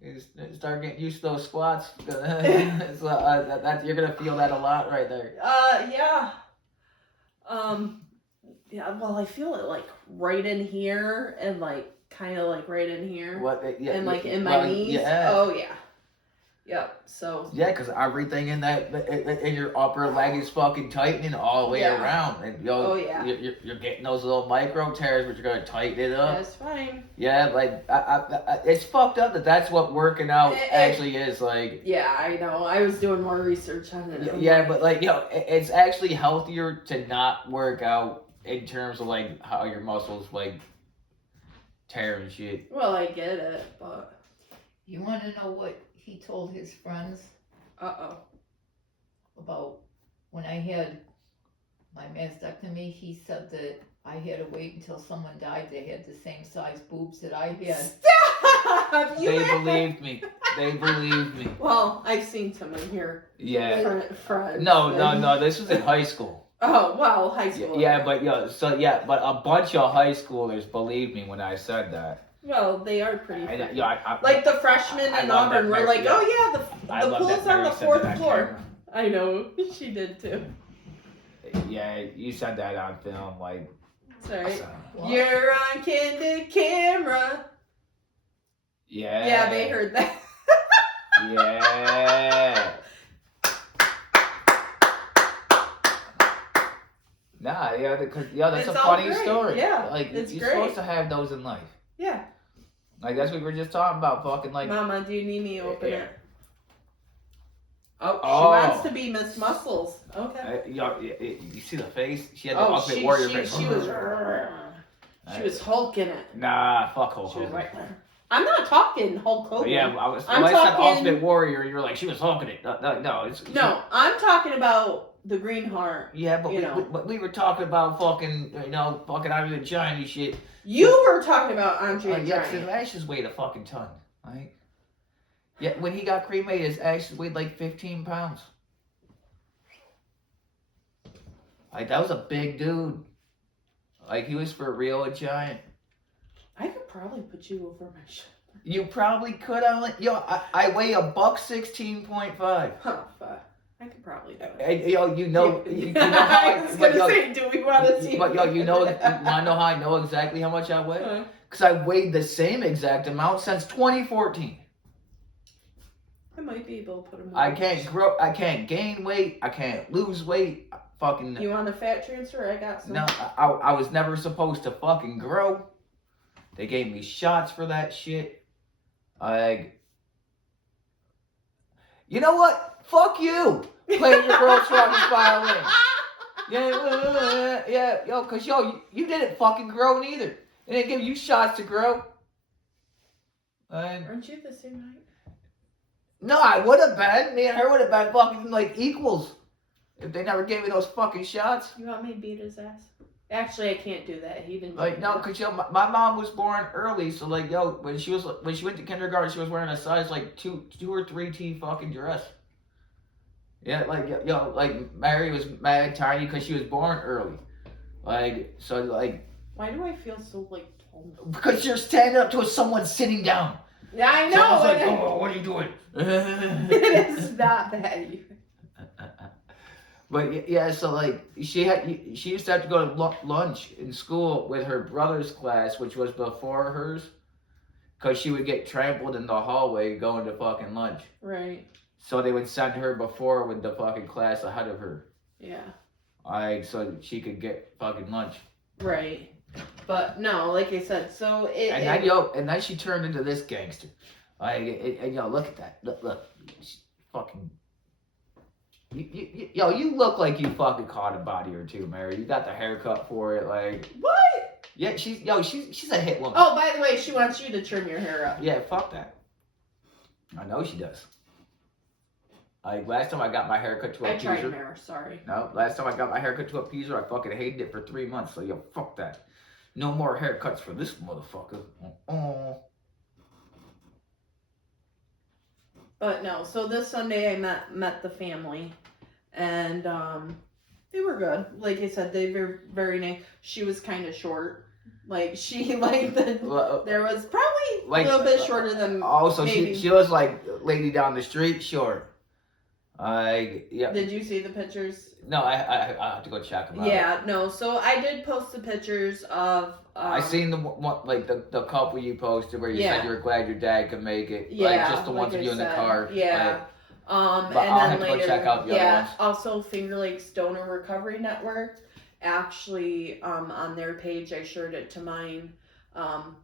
You start getting used to those squats. So, you're gonna feel that a lot right there. Yeah. Yeah, well, I feel it like right in here and like kind of like right in here. What? Yeah. And like in my knees. Yeah. Oh yeah. Yep. So. Yeah, because everything in in your upper leg is fucking tightening all the way Yeah. around, and Oh, yeah. you're getting those little micro tears, but you're gonna tighten it up. That's fine. Yeah, like it's fucked up that's what working out actually is like. Yeah, I know. I was doing more research on it. Yeah, but like it's actually healthier to not work out in terms of like how your muscles like tear and shit. Well, I get it, but. You want to know what he told his friends about when I had my mastectomy? He said that I had to wait until someone died. They had the same size boobs that I had. Stop! They believed me. They believed me. Well, I've seen some in here. Yeah. Friends. No. This was in high school. Oh, well, high school. Yeah, but a bunch of high schoolers believed me when I said that. Well, they are pretty. I like the freshmen in Auburn were like, oh yeah, the pool's on the 4th floor. I know, she did too. Yeah, you said that on film, like. Sorry. What? You're on candid camera. Yeah. Yeah, they heard that. Yeah. Nah, that's It's a all funny great. story. Yeah, like it's you're great. supposed to have those in life. Yeah. Like that's what we were just talking about, fucking like. Mama, do you need me to open Yeah. it? Oh, Oh. she wants to be Miss Muscles. Okay. You see the face? She had the Oh, Ultimate Warrior she face. was hulking it. Nah, fuck Hulk She was Hogan. like, I'm not talking Hulk Hogan. Yeah, I'm when I said talking- Ultimate Warrior, you were like, she was hulking it. No, it's No, I'm talking about the Green Heart. Yeah, but You know. we were talking about fucking, fucking Andre the Giant and shit. You were talking about Andre the Yeah, his Giant. ashes weighed a fucking ton, right? Yeah, when he got cremated, his ashes weighed like 15 pounds. Like, that was a big dude. Like, he was for real a giant. I could probably put you over my shoulder. You probably could have. I weigh $116.5. Huh, fuck. I could probably do it. Hey, you know how I was gonna say, do we want to see? But you want to know how I know exactly how much I weigh? Huh. Because I weighed the same exact amount since 2014. I might be able to put him. I can't grow. I can't gain weight. I can't lose weight. Fucking. You want a fat transfer? I got some. No, I was never supposed to fucking grow. They gave me shots for that shit. You know what? Fuck you. Playing your girl's strongest violin. Yeah, cause you didn't fucking grow neither. They didn't give you shots to grow. Aren't you the same height? No, I would have been. Me and her would have been fucking like equals. If they never gave me those fucking shots. You want me to beat his ass? Actually, I can't do that. He didn't. Like, no, cause my mom was born early, so like, when she went to kindergarten, she was wearing a size like 2 or 3T fucking dress. Yeah, like like Mary was mad tiny because she was born early. Like so, like Why do I feel so like tall? because you're standing up to someone sitting down. Yeah, I know. Someone's like, oh, what are you doing? It is not that even. But yeah, so like she used to have to go to lunch in school with her brother's class, which was before hers, because she would get trampled in the hallway going to fucking lunch. Right. So they would send her before with the fucking class ahead of her. Yeah. Like so she could get fucking lunch. Right. But no, like I said, so it. And then she turned into this gangster. Like and look at that. Look, she's fucking. You look like you fucking caught a body or two, Mary. You got the haircut for it, like. What? Yeah, she's a hit woman. Oh, by the way, she wants you to trim your hair up. Yeah, fuck that. I know she does. Like last time I got my hair cut to a I tried peaser. hair, sorry. No, last time I got my hair cut to a peaser, I fucking hated it for 3 months. So yo, fuck that. No more haircuts for this motherfucker. But no, so this Sunday I met the family, and they were good. Like I said, they were very nice. She was kind of short. Like she there was probably like, a little bit shorter than. Oh, so maybe. she was like lady down the street, short. Yeah. Did you see the pictures? No, I have to go check them out. Yeah, no. So I did post the pictures of. I seen the one like the couple you posted where you said you were glad your dad could make it. Yeah, like just the like ones of I you in the said. car. Yeah. Like, but and I'll then have to later, go check out the other ones. Also Finger Lakes Donor Recovery Network. Actually, on their page, I shared it to mine,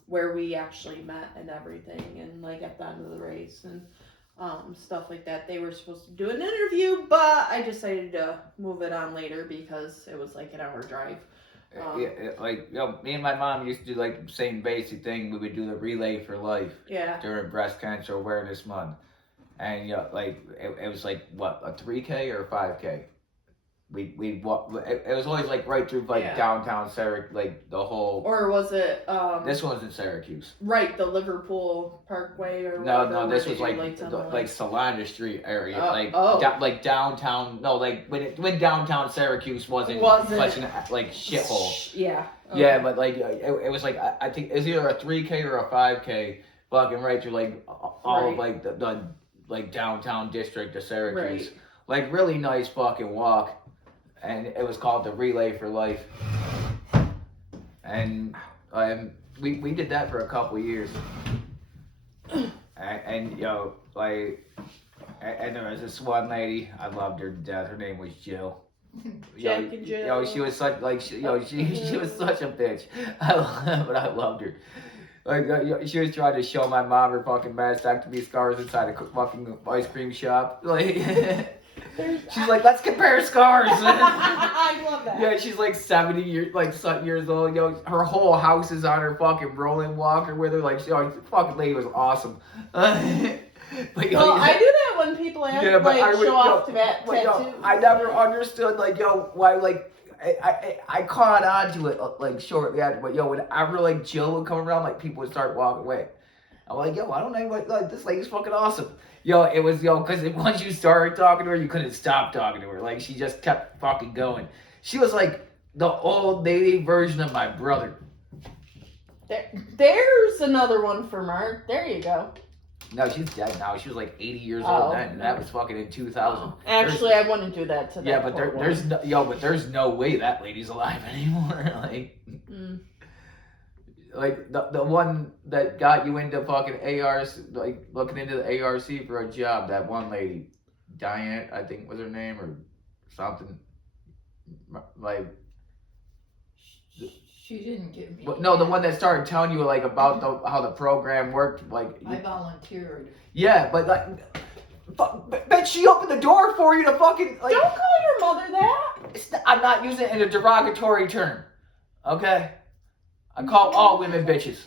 where we actually met and everything, and like at the end of the race and stuff like that. They were supposed to do an interview, but I decided to move it on later because it was like an hour drive. Like me and my mom used to do like the same basic thing. We would do the Relay for Life during Breast Cancer Awareness Month, and like it was like what, a 3K or a 5K. We walk. It was always like right through like downtown Syracuse, like the whole. Or was it? This one was in Syracuse. Right, the Liverpool Parkway or. No, this was like Solana Street area, like downtown. No, like when downtown Syracuse wasn't such an like shithole. Yeah. Okay. Yeah, but like it was like I think it was either a 3K or a 5K, fucking right through like all of like the like downtown district of Syracuse. Right. Like really nice fucking walk. And it was called the Relay for Life, and we did that for a couple of years, and like, and there was this one lady, I loved her to death. Her name was Jill. Jack and Jill. She was such like she was such a bitch. But I loved her. Like she was trying to show my mom her fucking mastectomy scars inside a fucking ice cream shop. Like. She's like, let's compare scars. I love that. Yeah, she's like 70 years old. Her whole house is on her fucking rolling walker with her. Like, the fucking lady was awesome. But, well, I do that when people ask, show off to that tattoo. I never understood, why, I caught on to it, like, shortly after. But, whenever, like, Jill would come around, like, people would start walking away. I'm like, I don't know, like, this lady's fucking awesome. It was, because once you started talking to her, you couldn't stop talking to her. Like, she just kept fucking going. She was like the old lady version of my brother. There's another one for Mark. There you go. No, she's dead now. She was like 80 years old then. And that was fucking in 2000. Actually, I wouldn't do that to that. Yeah, but there's no way that lady's alive anymore. Like, like the one that got you into fucking ARC, like looking into the ARC for a job, that one lady, Diane, I think was her name or something. Like, she didn't give me. No, the one that started telling you like about how the program worked. Like, I volunteered. Yeah, but like, but she opened the door for you to fucking like. Don't call your mother that. I'm not using it in a derogatory term. Okay. I call all women bitches.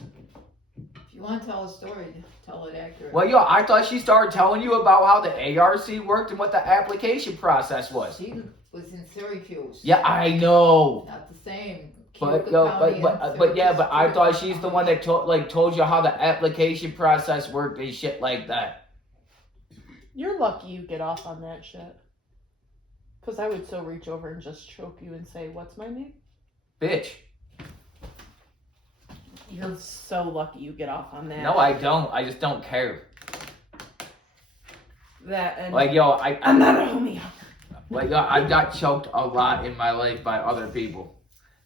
If you want to tell a story, tell it accurately. Well, I thought she started telling you about how the ARC worked and what the application process was. She was in Syracuse. Yeah, I know. Not the same. But I thought she's the one that told you how the application process worked and shit like that. You're lucky you get off on that shit. Because I would so reach over and just choke you and say, "What's my name?" Bitch. You're so lucky you get off on that. No, I don't. I just don't care. That and Like, yo, I'm not a homie. Like, yo, I got choked a lot in my life by other people.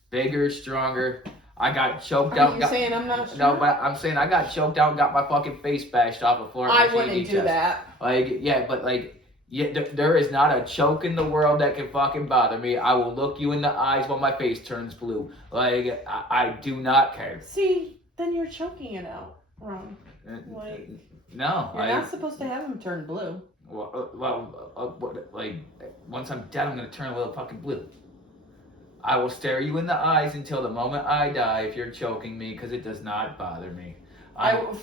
Bigger, stronger. I got choked out. Are you saying I'm not sure? No, but I'm saying I got choked out and got my fucking face bashed off the floor. I wouldn't do that. Like, yeah, but like, yeah, there is not a choke in the world that can fucking bother me. I will look you in the eyes when my face turns blue. Like, I do not care. See, then you're choking it out wrong. Like, no, you're not supposed to have them turn blue. Like, once I'm dead, I'm gonna turn a little fucking blue. I will stare you in the eyes until the moment I die if you're choking me, because it does not bother me.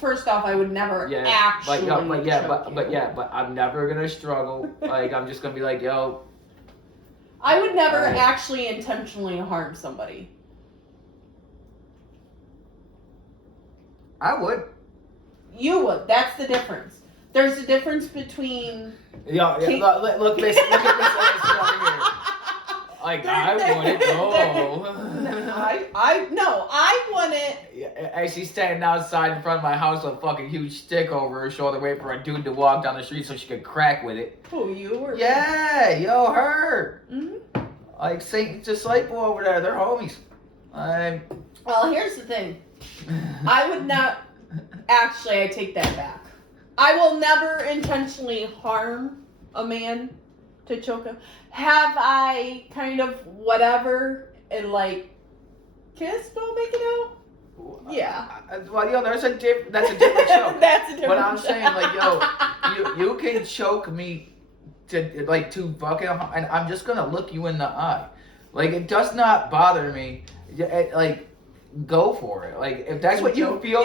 First off, I would never actually choke you. But I'm never gonna struggle. Like, I'm just gonna be like, yo. I would never actually intentionally harm somebody. I would. You would. That's the difference. There's a difference between. Look at this over here. Like, I wouldn't. I wouldn't. And she's standing outside in front of my house with a fucking huge stick over her shoulder, waiting for a dude to walk down the street so she could crack with it. Who, you or? Yeah, yo, her. Mm-hmm. Like Satan's disciple over there, they're homies. Well, here's the thing. I would not. Actually, I take that back. I will never intentionally harm a man to choke him. Have I kind of whatever and like kissed while making out? Yeah. Well, yo, that's a different choke. That's a different But I'm choke. saying, like, yo, you can choke me to fucking, and I'm just gonna look you in the eye. Like, it does not bother me. Like, go for it. Like, if that's what you feel,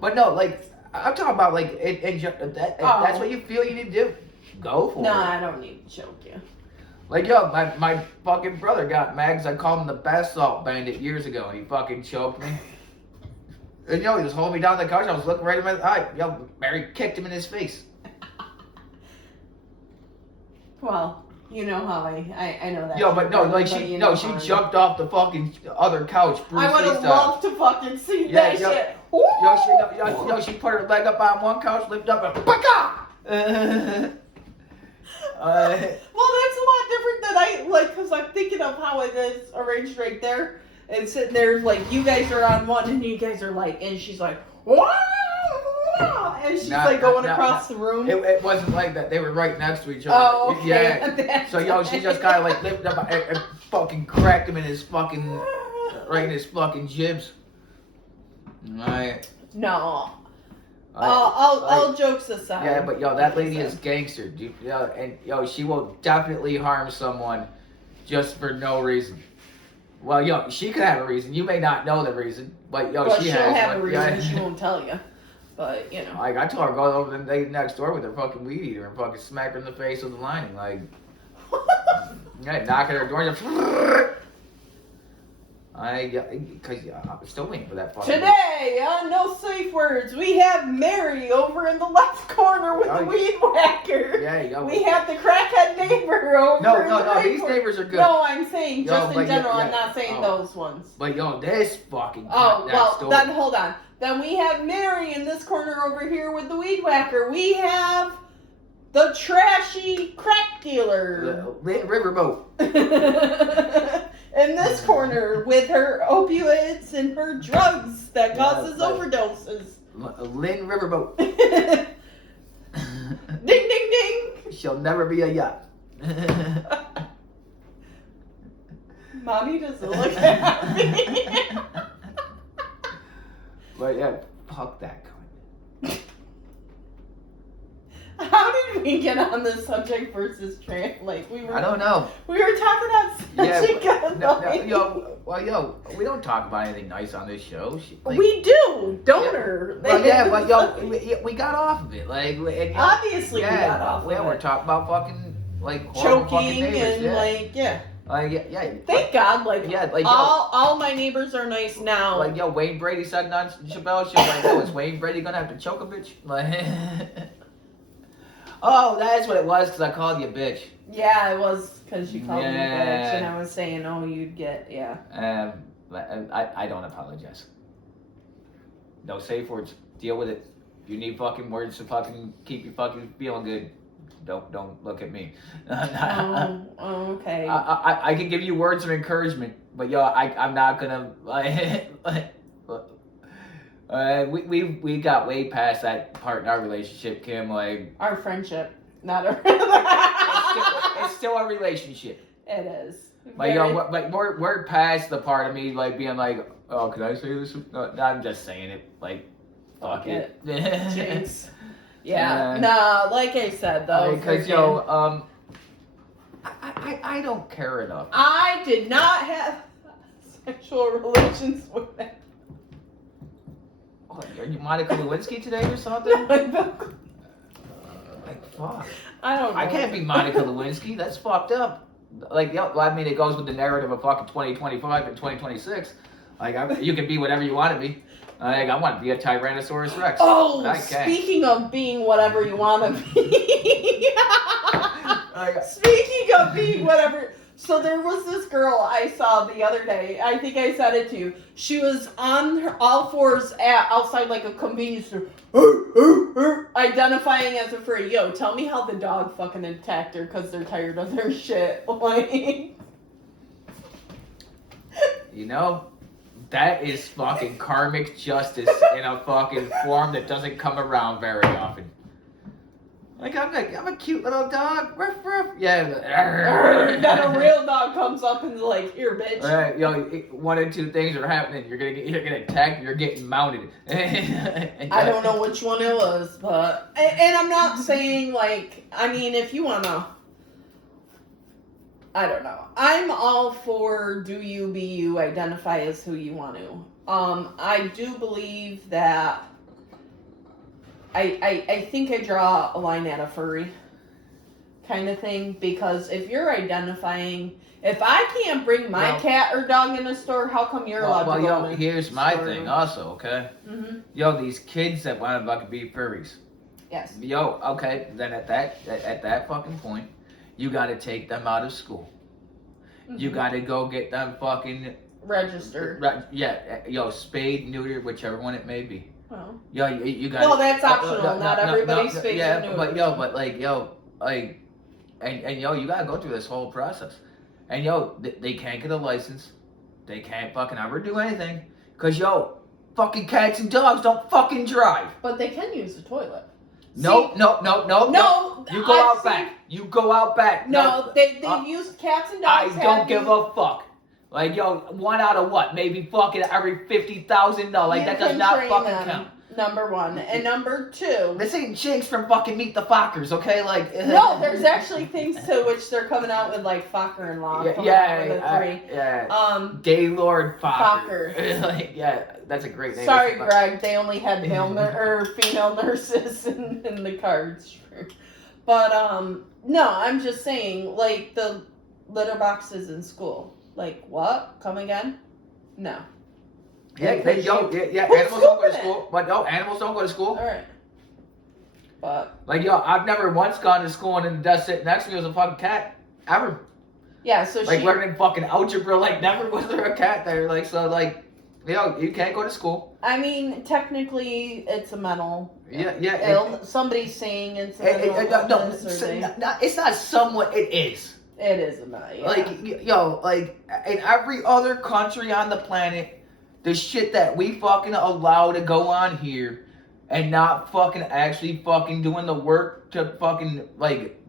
But no, like, I'm talking about like if that's what you feel you need to do. Go for it. No, I don't need to choke you. Like, yo, my fucking brother got mad because I called him the bath salt bandit years ago, and he fucking choked me. And, yo, he was holding me down the couch. I was looking right at him in the eye. Yo, Mary kicked him in his face. Well, you know how I know that. Yo, but no, like, she jumped off the fucking other couch. Bruce I would Lee have style. loved to fucking see that shit. She put her leg up on one couch, lifted up, and baka! Well, that's a lot different than I like, because I'm thinking of how it is arranged right there, and sitting there like you guys are on one, and you guys are like, and she's like, "Wah!" and she's like going across the room. It wasn't like that. They were right next to each other. Oh, okay. Yeah. So yo, she just kind of like lifted up and fucking cracked him in his fucking right in his fucking jibs. Right. No. All jokes aside. Yeah, but yo, that lady is gangster, dude. Yo, and yo, she will definitely harm someone just for no reason. Well, yo, she could have a reason. You may not know the reason, but yo, well, she she'll has have one. a reason. She won't tell you. But you know. Like, I told her to go over the lady next door with her fucking weed eater and fucking smack her in the face with the lining. Like, yeah, knock at her door and just. Because I'm still waiting for that fucking. Today on No Safe Words, we have Mary over in the left corner with the weed whacker. Yeah, yo. We have the crackhead neighbor over. No, these neighbors are good. No, I'm saying just in general. Yeah, I'm not saying those ones. But yo, this fucking. Oh well, then hold on. Then we have Mary in this corner over here with the weed whacker. We have the trashy crack dealer. Riverboat. In this corner with her opioids and her drugs that causes overdoses. Lynn Riverboat. Ding, ding, ding. She'll never be a yacht. Mommy doesn't look happy. But yeah, fuck that cunt. How did we get on this subject versus trans? Like I don't know. We were talking about yo, we don't talk about anything nice on this show. We do, donor. We got off of it. Obviously, we got off. Yeah, we're talking about fucking choking fucking neighbors, and Thank God, all my neighbors are nice now. Like, yo, Wayne Brady said on Chappelle show, like, yo, is Wayne Brady gonna have to choke a bitch? Like, oh, that's what it was, because I called you a bitch. Yeah, it was because you called me a bitch, Yeah. and I was saying, oh, you'd get, yeah. But I don't apologize. No safe words. Deal with it. If you need fucking words to fucking keep you fucking feeling good, don't look at me. Oh, okay. I can give you words of encouragement, but yo, I'm not gonna we got way past that part in our relationship, Kim. Like Our friendship, not our. it's still a relationship. It is. Like Very- yo, like we're past the part of me like being like, oh, can I say this? No, I'm just saying it. Like, fuck it. Jinx. Yeah. Nah, like I said though. Because freaking- I don't care enough. I did not have sexual relations with him. Oh, are you Monica Lewinsky today or something? Like fuck. I don't know. I can't be Monica Lewinsky. That's fucked up. Like, yo, I mean, it goes with the narrative of fucking 2025 and 2026. Like, you can be whatever you want to be. Like, I want to be a Tyrannosaurus Rex. Oh, but I can't. speaking of being whatever you want to be. Like, Speaking of being whatever. So there was this girl I saw the other day. I think I said it to you. She was on her all fours outside like a convenience store, identifying as a furry. Yo, tell me how the dog fucking attacked her because they're tired of their shit. Like, you know, that is fucking karmic justice in a fucking form that doesn't come around very often. Like, I'm a cute little dog. Ruff, ruff. Yeah. then a real dog comes up and is like, here, bitch. Yo, one of two things are happening. You're gonna attacked. You're getting mounted. I don't know which one it was, but and I'm not saying like, I mean, if you wanna, I don't know. I'm all for do you be you, identify as who you want to. I do believe that. I think I draw a line at a furry kind of thing, because if you're identifying, if I can't bring my cat or dog in a store, how come you're allowed to go yo, in a here's my store? thing also, okay? Mm-hmm. Yo, these kids that want to fucking be furries. Yes. Yo, okay, then at that fucking point, you gotta take them out of school. Mm-hmm. You gotta go get them fucking Registered. yo, spayed, neutered, whichever one it may be. Well, Yo, you got. well, that's optional. Not everybody's spayed Yeah, or neutered. but yo, you gotta go through this whole process, and yo, they can't get a license, they can't fucking ever do anything, cause yo, fucking cats and dogs don't fucking drive. But they can use the toilet. No. No. You go out back. You go out back. No, they've used cats and I dogs. don't give a fuck. Like, yo, one out of what? Maybe fucking every 50,000? No, like, that does not fucking count. Number one. And number two. This ain't Jinx from fucking Meet the Fockers, okay? Like, No, there's actually things to which they're coming out with, like Fokker and Law. Yeah. Gaylord Fokker. Fokker. Like, yeah, that's a great name. Sorry, Greg. They only had female nurses in the cards. But, no, I'm just saying, like, the litter boxes in school. Like, what? Come again? No. Yeah, animals don't go to school. But no, animals don't go to school. Alright. But. Like, yo, I've never once gone to school and then the desk sitting next to me was a fucking cat. Ever. Yeah, so like, learning fucking algebra, like, never was there a cat there. Like, so, like, yo, you can't go to school. I mean, technically, it's a mental. Yeah. Somebody's saying it's a mental illness, it's not somewhat, it is. It is a mental, yeah. Like, yo, like, in every other country on the planet, the shit that we fucking allow to go on here and not fucking actually fucking doing the work to fucking, like,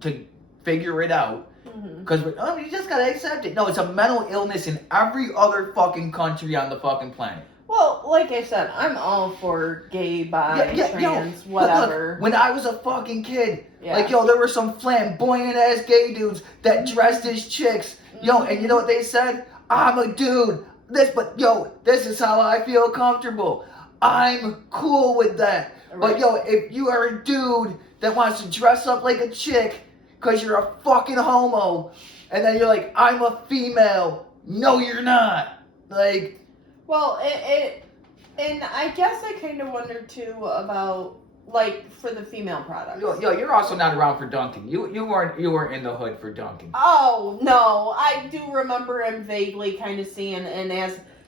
to figure it out. Because you just gotta accept it. No, it's a mental illness in every other fucking country on the fucking planet. Well, like I said, I'm all for gay, bi, trans, whatever. Look, when I was a fucking kid, yeah. like, yo, there were some flamboyant ass gay dudes that dressed as chicks. Yo, and you know what they said? I'm a dude. But yo, this is how I feel comfortable. I'm cool with that. Right. But yo, if you are a dude that wants to dress up like a chick because you're a fucking homo, and then you're like, I'm a female. No, you're not. Like, well, and I guess I kind of wonder too about like for the female products. Yo, you're also not around for Duncan. You weren't in the hood for Duncan. Oh no, I do remember him vaguely kind of seeing, and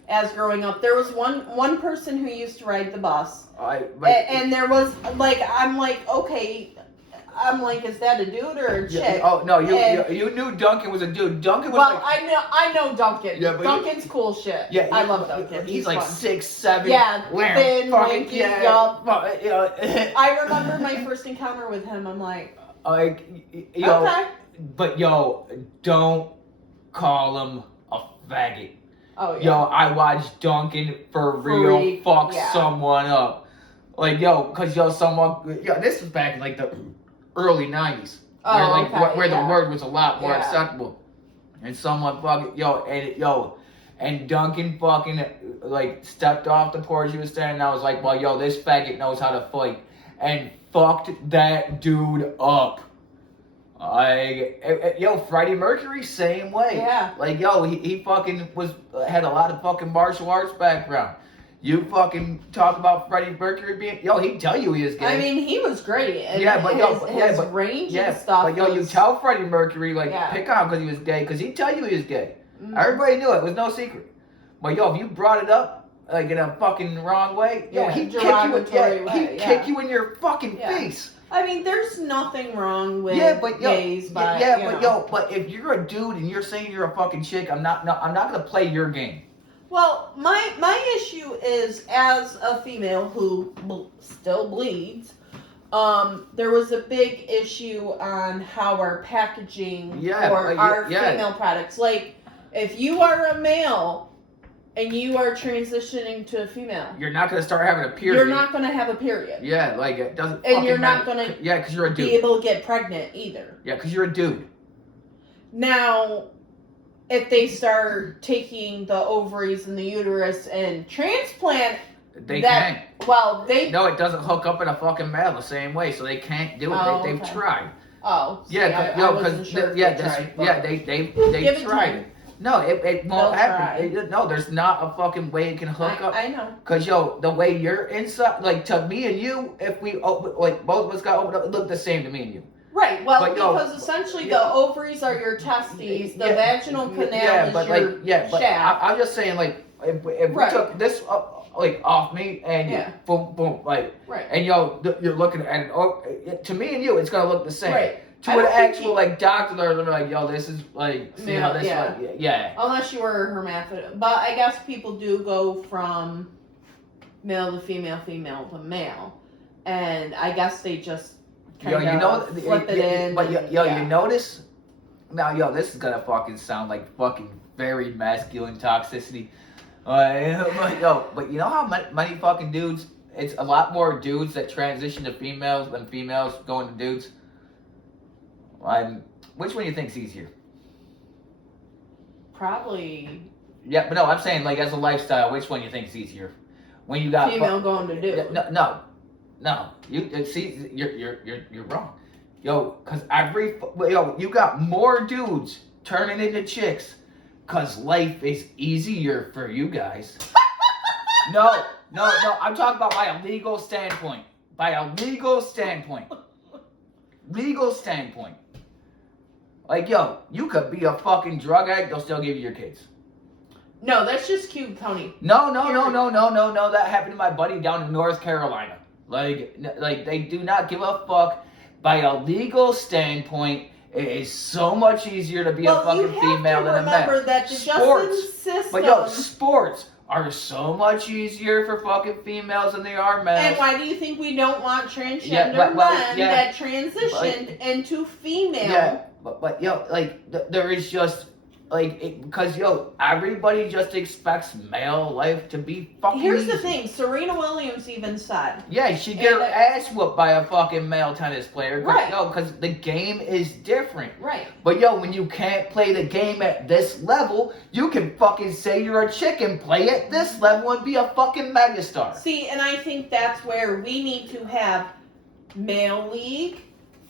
as growing up, there was one person who used to ride the bus, and there was like I'm like okay. I'm like, is that a dude or a chick? Oh no, you knew Duncan was a dude. Duncan was well, I know Duncan. Yeah, but Duncan's cool shit. Yeah, I love Duncan. He's like fun. 6'7". Yeah, thin, fucking lanky, yeah. yup. I I remember my first encounter with him. I'm like, yo, okay. but yo, don't call him a faggot. Oh yeah. Yo, I watched Duncan for real Freak, fuck yeah. someone up. Like yo, someone. Yo, this was back in like the early 90s. Where the word was a lot more acceptable. And someone fucking and Duncan fucking like stepped off the porch he was standing. And I was like, well, yo, this faggot knows how to fight, and fucked that dude up. Freddie Mercury, same way. Yeah. Like yo, he fucking had a lot of fucking martial arts background. You fucking talk about Freddie Mercury being he'd tell you he is gay. I mean, he was great. And his range and stuff. But you tell Freddie Mercury pick on him because he was gay, because he'd tell you he was gay. Mm-hmm. Everybody knew it. It was no secret. But if you brought it up like in a fucking wrong way, he'd kick you in your fucking face. I mean, there's nothing wrong with gays, but but if you're a dude and you're saying you're a fucking chick, I'm not gonna play your game. Well, my issue is, as a female who still bleeds, there was a big issue on how our packaging for our female products. Like, if you are a male and you are transitioning to a female, you're not going to start having a period. You're not going to have a period. Yeah, like it doesn't. And you're not going to. Yeah, because you're a dude. Be able to get pregnant either. Yeah, because you're a dude. Now, if they start taking the ovaries and the uterus and transplant, they can't. Well, No, it doesn't hook up in a fucking male the same way, so they can't do it. They've tried. Oh, yeah, because they've tried it. No, it won't happen. No, there's not a fucking way it can hook up. I know. Cause the way you're inside, like to me and you, if we both of us got opened up, it looked the same to me and you. Right. Well, because essentially the ovaries are your testes, the vaginal canal is your shaft. I'm just saying, like, if we took this off me and boom, boom, and you're looking at it. To me and you, it's gonna look the same. Right. To an actual doctor, they're like, yo, this is see how this Unless you were a hermaphrodite, but I guess people do go from male to female, female to male, and I guess they just kind of flip it in. But you notice now, this is gonna fucking sound like fucking very masculine toxicity. But you know how many fucking dudes? It's a lot more dudes that transition to females than females going to dudes. Which one do you think's easier? Probably. Yeah, but no, I'm saying like as a lifestyle, which one do you think's easier? When you got female going to dude. No. You see, you're wrong. Cause you got more dudes turning into chicks, cause life is easier for you guys. No. I'm talking about by a legal standpoint. Legal standpoint. Like, you could be a fucking drug addict, they'll still give you your kids. No, that's just cute, Tony. No. That happened to my buddy down in North Carolina. Like they do not give a fuck. By a legal standpoint, it is so much easier to be a fucking female than a male. Remember that the justice system. But sports are so much easier for fucking females than they are males. And why do you think we don't want transgender men that transitioned into female? Yeah, but there is just because everybody just expects male life to be fucking Here's the thing, Serena Williams even said. Yeah, she'd get her ass whooped by a fucking male tennis player. Right. Because the game is different. Right. But when you can't play the game at this level, you can fucking say you're a chick and play at this level and be a fucking megastar. See, and I think that's where we need to have male league,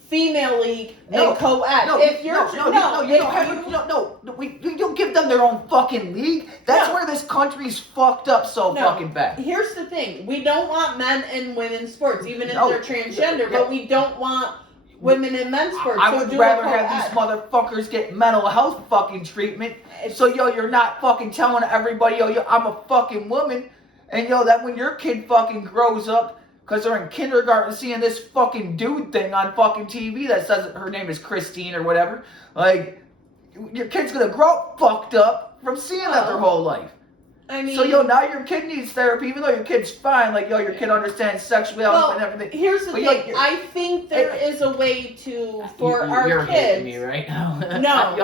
female league No, and co-ed. No, if you're you don't give them their own fucking league. That's No. where this country's fucked up so No. fucking bad. Here's the thing: we don't want men and women's sports, even if No. they're transgender. Yeah. But we don't want women in men's sports. I so would do rather a have these co-ed. motherfuckers get mental health fucking treatment. It's- So you're not fucking telling everybody, yo, I'm a fucking woman, and that when your kid fucking grows up, because they're in kindergarten seeing this fucking dude thing on fucking TV that says her name is Christine or whatever, like, your kid's gonna grow up fucked up from seeing that their whole life. I mean, So now your kid needs therapy, even though your kid's fine. Like, your kid understands sexuality and everything. Here's the But, thing: you're- I think there is a way to for our you're hating kids. me right now. No,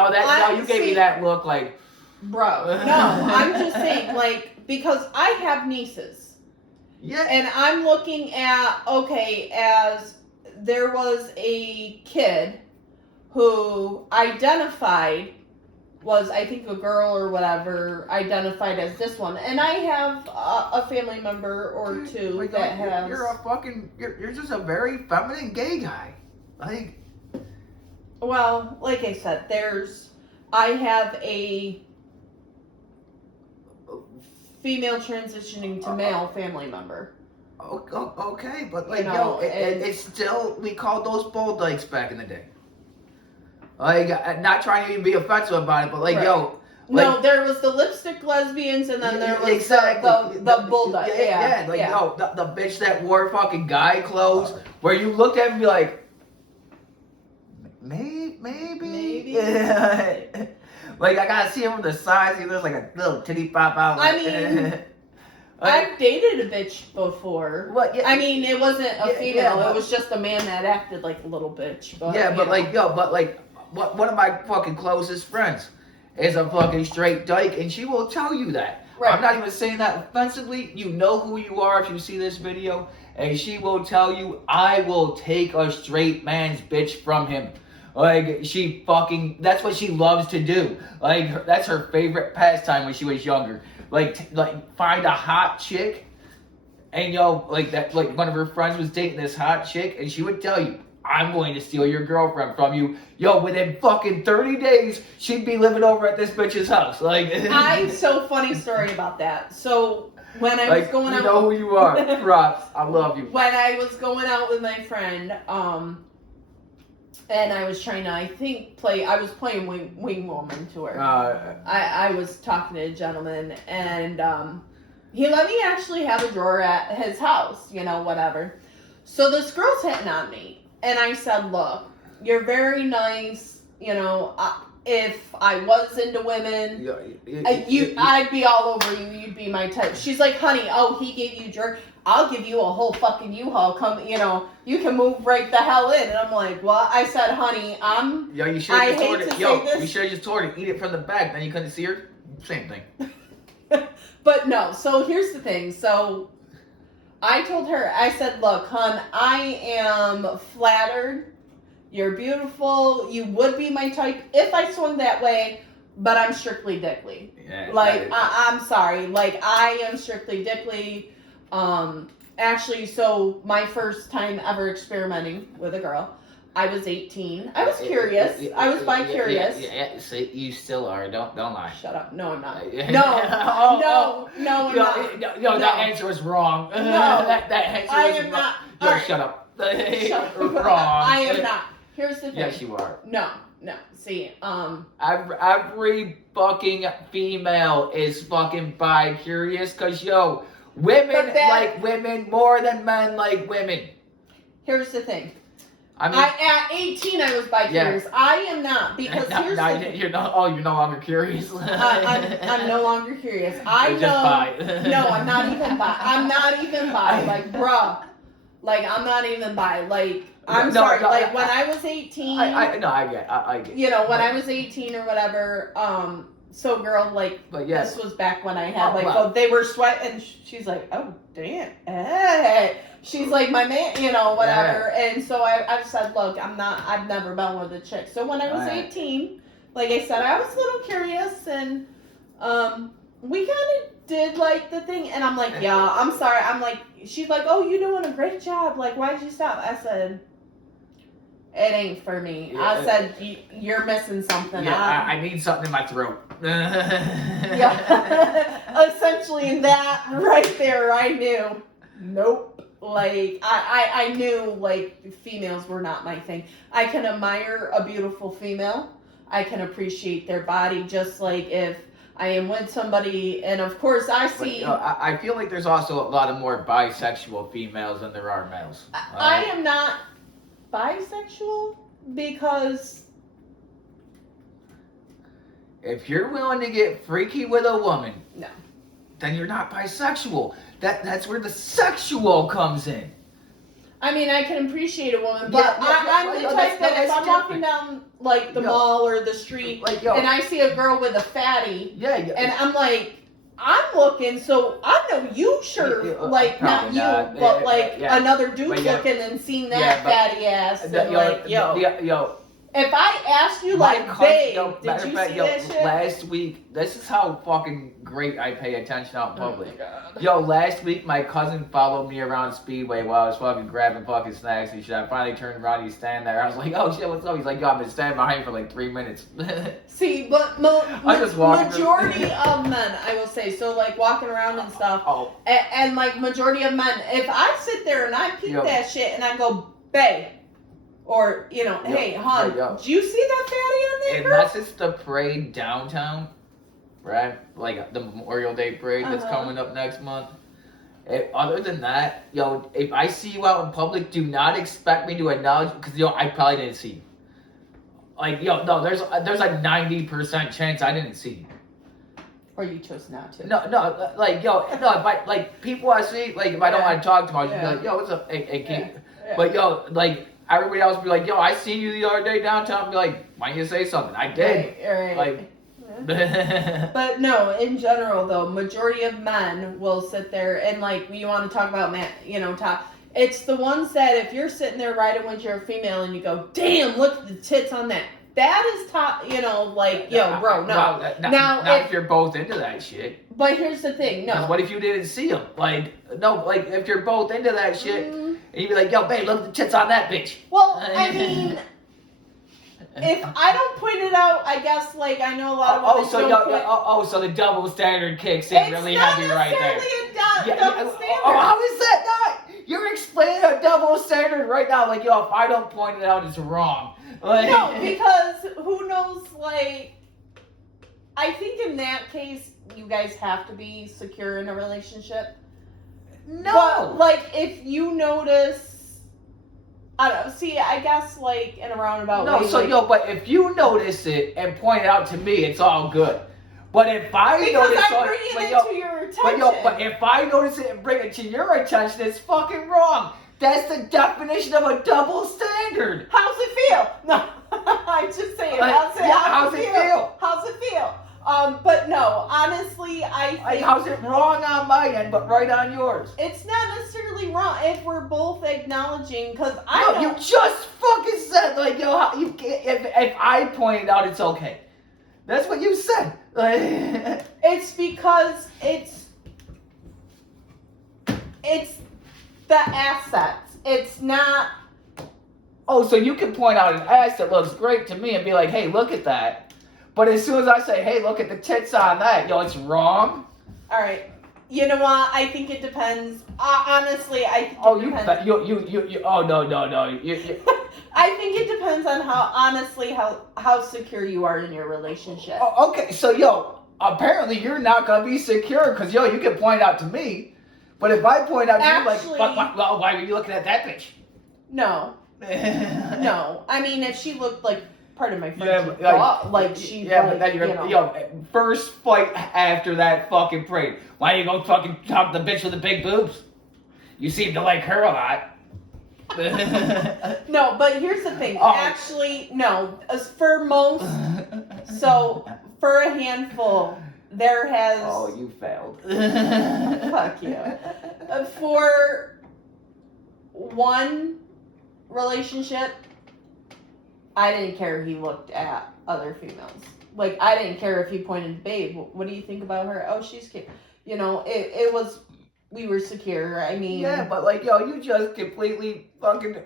you gave me that look like. Bro, no, I'm just saying, like, because I have nieces, Yeah. and I'm looking at, okay, as there was a kid who identified, was, I think, a girl or whatever, identified as this one, and I have a family member or two Like, that has... you're just a very feminine gay guy. Like, Well, like I said, I have a female transitioning to male family member. okay, but You know, it's still, we called those bull dykes back in the day. Like, not trying to even be offensive about it, but like, Right. yo. No, there was the lipstick lesbians, and then there was the bulldog. Yeah, like, yo, the bitch that wore fucking guy clothes, where you looked at him and be like, maybe. Yeah. Like, I gotta see him from the side, see there's like a little titty pop out. I mean, I've dated a bitch before. What? Yeah, I mean, it wasn't a Yeah, female. yeah, It was just a man that acted like a little bitch. But, yeah, but you know. one of my fucking closest friends is a fucking straight dyke, and she will tell you that. Right. I'm not even saying that offensively. You know who you are if you see this video, and she will tell you, I will take a straight man's bitch from him. Like, that's what she loves to do. Like, that's her favorite pastime when she was younger. Like, find a hot chick, and like one of her friends was dating this hot chick, and she would tell you, I'm going to steal your girlfriend from you. Within fucking 30 days, she'd be living over at this bitch's house. Like, So funny story about that. So when I was going you out, know who you are. Props. I love you. when I was going out with my friend, and I was trying to, I was playing wing woman to her. I was talking to a gentleman, and he let me actually have a drawer at his house, whatever. So this girl's hitting on me, and I said, look, you're very nice, if I was into women, I'd be all over you, you'd be my type. She's like, honey, he gave you drawer. I'll give you a whole fucking U-Haul. Come, you can move right the hell in. And I'm like, what? I said, honey, you should have just told her. You should have just told her, eat it from the back. Then you couldn't see her. Same thing. But no. So here's the thing. So I told her, I said, look, hon, I am flattered. You're beautiful. You would be my type if I swung that way. But I'm strictly dickly. Yeah, I'm sorry. Like, I am strictly dickly. Actually, so my first time ever experimenting with a girl, I was 18. I was curious. I was bi-curious. Yeah, so you still are. Don't lie. Shut up. No, I'm not. No, No, I'm not. No, that answer was wrong. No, that answer I was am wrong. not. No, Alright. shut up. Shut Wrong. I am not. Here's the thing. Yes, you are. No. See, Every fucking female is fucking bi-curious, cause women like women more than men like women. Here's the thing. I mean, at 18, I was bi-curious. I am not, because here's the thing. you're no longer curious. I'm no longer curious. You're just bi. No, I'm not even bi. I'm not even bi. Like, bruh. Like, I'm not even bi. Like, I'm sorry. Like, when I was 18. I get. When I was 18 or whatever, so girl, like, but yes. this was back when I had, they were sweating, and she's like, oh, damn, hey. She's like, my man, whatever. Yeah. And so I said, look, I've never been with a chick. So when I was 18, like I said, I was a little curious, and we kind of did, like, the thing, and I'm like, yeah, I'm sorry. I'm like, she's like, oh, you're doing a great job. Like, why'd you stop? I said, It ain't for me. Yeah. I said you're missing something. Yeah, I need something in my throat. Yeah. Essentially that right there, I knew. Nope. Like I knew like females were not my thing. I can admire a beautiful female. I can appreciate their body, just like if I am with somebody, and of course I But, see. you know, I feel like there's also a lot of more bisexual females than there are males. I am not bisexual because If you're willing to get freaky with a woman, no. then you're not bisexual. That's where the sexual comes in. I mean, I can appreciate a woman, but Yeah, I'm well, the no, type that if that's I'm walking down like the Yo. mall or the street Like, yo, and I see a girl with a fatty, yeah, and I'm like, I'm looking, so I know you sure, Yeah, like not probably you, not. but Yeah, like yeah. another dude But yeah. looking and seeing that Yeah, but- fatty ass, and like, yo, if I asked you, my like, cousin- babe, yo, did matter you of fact, see yo, that shit? last week, this is how fucking great I pay attention out in Oh public. my God. Yo, last week my cousin followed me around Speedway while I was fucking grabbing fucking snacks and shit. I finally turned around, he's standing there. I was like, oh shit, what's up? He's like, yo, I've been standing behind you for like 3 minutes. See, but I just walked through- majority of men, I will say, so like walking around and stuff, Oh, and like majority of men, if I sit there and I peek Yo. that shit and I go, babe, or, you know, Yo, hey, hon, yo. do you see that fatty on there, girl? unless it's the parade downtown, right? Like the Memorial Day parade that's Uh-huh. coming up next month. Other than that, yo, if I see you out in public, do not expect me to acknowledge because yo, I probably didn't see you. Like yo, no, there's like 90% chance I didn't see you. Or you chose not to. No, like yo, no, if I like people I see, like if I don't Yeah. want to talk to them, I'll just Yeah. be like, yo, what's up? Hey, Yeah. kid. Yeah. But yo, like everybody else be like, yo, I seen you the other day downtown. Be like, why didn't you say something? I did. Right. Like- Yeah. But no, in general though, majority of men will sit there and like you want to talk about man, you know, talk. It's the ones that if you're sitting there riding with your female and you go, damn, look at the tits on that. That is top, you know, like yo, bro, no. Well, not Now, if you're both into that shit. But here's the thing, 'Cause no. what if you didn't see them? Like, no, like if you're both into that shit, Mm, and you'd be like, yo, babe, look at the tits on that bitch. well, I mean, if I don't point it out, I guess like I know a lot of women don't point. So the double standard kicks in really heavy right there. It's not necessarily a double standard. Oh, how is that not? You're explaining a double standard right now. Like, yo, if I don't point it out, it's wrong. Like, No, because who knows, like, I think in that case, you guys have to be secure in a relationship. no. But, like, if you notice, I don't know, see, I guess, like, in a roundabout No, way. so like, yo, but if you notice it and point it out to me, it's all good. But if I because notice I'm bringing but it yo, to your attention. but if I notice it and bring it to your attention, it's fucking wrong. That's the definition of a double standard. How's it feel? No, I'm just saying. Like, How's it yeah, feel? How's it feel? But no, honestly, I Like, think how's it wrong on my end, but right on yours? it's not necessarily wrong if we're both acknowledging. Because I No, know you just fucking said like, yo, how, you can't. If I point it out, it's okay. That's what you said. Like, it's because it's the assets. It's not. oh, so you can point out an ass that looks great to me and be like, hey, look at that. But as soon as I say, hey, look at the tits on that, yo, it's wrong. All right. You know what? I think it depends. Honestly, I think Oh, it you, depends. you. Oh no. You, I think it depends on how secure you are in your relationship. oh, okay, so yo, apparently you're not gonna be secure because yo, you can point out to me, but if I point out to Actually- you, like, why were you looking at that bitch? No, no. I mean, if she looked like part of my Yeah, friendship, but, like she, yeah, like, but then you're, you know. yo, first fight after that fucking parade. Why you go fucking talk to the bitch with the big boobs? You seem to like her a lot. No, but here's the thing. Oh. Actually, no. As for most, so for a handful, there has. Oh, you failed. Fuck you. For one relationship, I didn't care if he looked at other females. Like, I didn't care if he pointed, babe, what do you think about her? Oh, she's cute. You know, it was, we were secure. I mean. Yeah, but like, yo, you just completely fucking,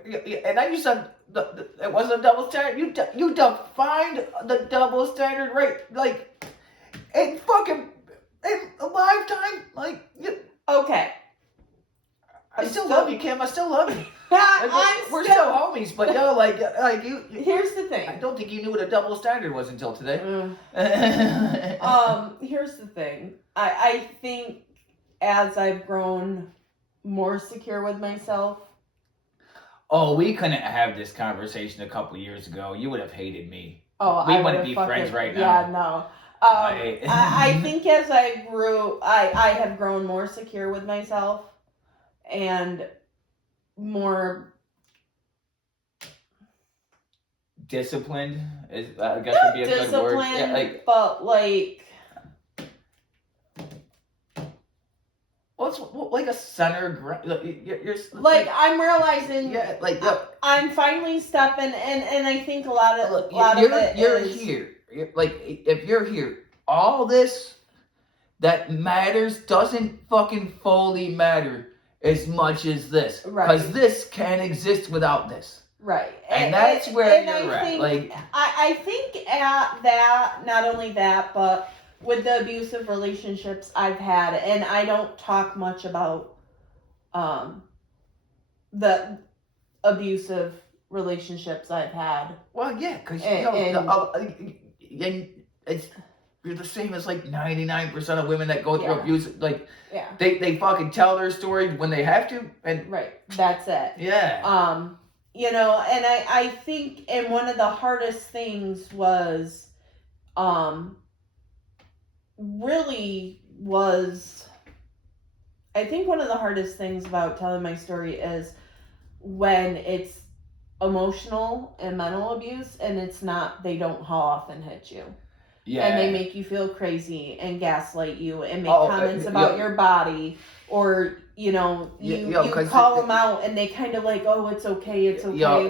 and then you said, it wasn't a double standard. You defined the double standard right, like in a lifetime. Like Okay. I still love you, Kim. I still love you. I'm We're still homies, but yo, like you. Here's the thing. I don't think you knew what a double standard was until today. Here's the thing. I think as I've grown more secure with myself. Oh, we couldn't have this conversation a couple years ago. You would have hated me. Oh, We I wouldn't would've be friends right now. Yeah, no. I think as I grew, I have grown more secure with myself and more disciplined is, I guess, would be a good word. disciplined, but like. What's like a center ground? You're Like I'm realizing, yeah, like I'm finally stepping, and I think a lot of you're is, here. Like if you're here, all this that matters doesn't fucking fully matter as much as this, because Right. this can't exist without this. Right, And that's where you're I at. think, Like I think at that, not only that, but with the abusive relationships I've had, and I don't talk much about the abusive relationships I've had. well, yeah, because you're the same as like 99% of women that go through Yeah. abuse. Like Yeah. they fucking tell their story when they have to, and Right. That's it. yeah. You know, and I think, and one of the hardest things was, really was, I think one of the hardest things about telling my story is when it's emotional and mental abuse and it's not, they don't haul off and hit you. Yeah. And they make you feel crazy and gaslight you and make Oh, comments about your body, or you know, you call them out and they kind of like, oh, it's okay,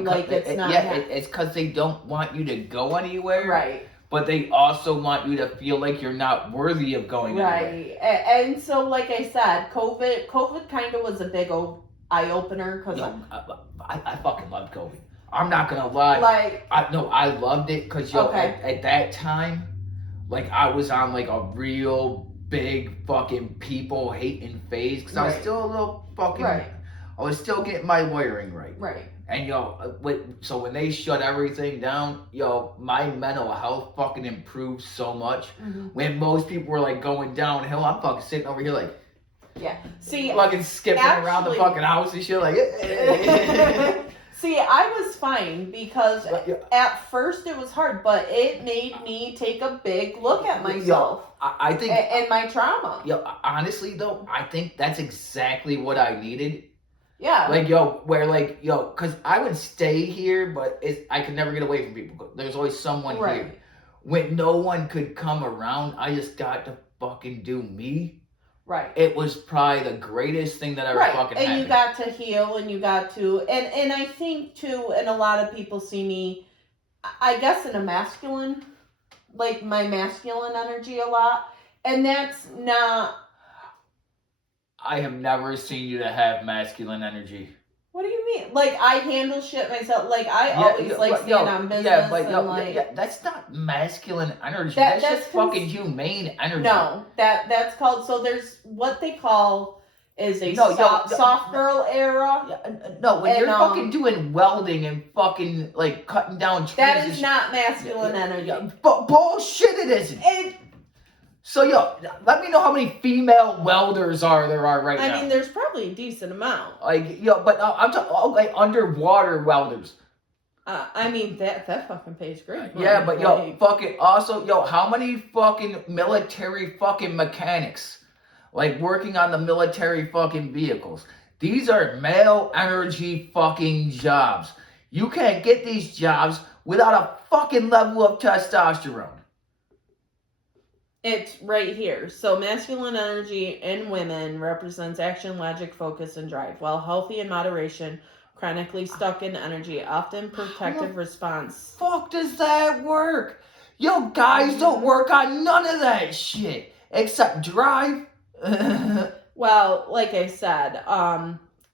like it's not. Yeah, it's because they don't want you to go anywhere. Right. But they also want you to feel like you're not worthy of going anywhere. Right. And so, like I said, COVID kind of was a big eye opener because I fucking loved COVID. I'm not gonna lie. like I loved it because at that time, like I was on like a real big fucking people hating phase because I was still a little fucking. Right. I was still getting my wiring right. Right. And so when they shut everything down, my mental health fucking improved so much. Mm-hmm. When most people were like going downhill, I'm fucking sitting over here like, yeah. See, fucking skipping around the fucking house and shit like. See, I was fine because at first it was hard, but it made me take a big look at myself. I think and my trauma. Honestly though, I think that's exactly what I needed. Yeah. Like, because I would stay here, but I could never get away from people. There's always someone here. When no one could come around, I just got to fucking do me. Right. It was probably the greatest thing that ever fucking happened. And you got to heal, and you got to, and I think too, and a lot of people see me, I guess in a masculine, like my masculine energy a lot, and that's not. I have never seen you to have masculine energy. What do you mean? Like, I handle shit myself. Like, I always stand on business. Yeah, but and that's not masculine energy. That's just fucking humane energy. No, that's called, so there's what they call is a soft girl era. No, when you're fucking doing welding and fucking, like, cutting down trees. That is not masculine energy. But bullshit it isn't. So, let me know how many female welders there are right now. I mean, there's probably a decent amount. Like, but I'm talking, like, underwater welders. I mean, that fucking pays great. Yeah, but, fucking, also, how many fucking military fucking mechanics, like, working on the military fucking vehicles? These are male energy fucking jobs. You can't get these jobs without a fucking level of testosterone. It's right here. So masculine energy in women represents action, logic, focus, and drive, while healthy in moderation, chronically stuck in energy, often protective response. Fuck does that work? Guys don't work on none of that shit except drive. Well, like I said,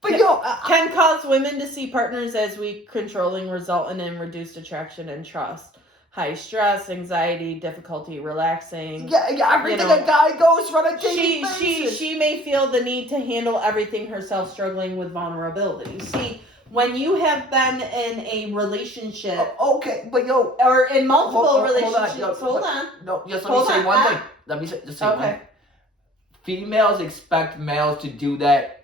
But yo, Can cause women to see partners as weak, controlling, resulting in reduced attraction and trust. High stress, anxiety, difficulty relaxing. yeah, everything you know, a guy goes through on a daily She basis. may feel the need to handle everything herself, struggling with vulnerability. See, when you have been in a relationship Okay, but yo, or in multiple hold on, relationships, yo, hold on. no, just let Hold me say on, one ah. thing. Let me just say one Okay. thing. Females expect males to do that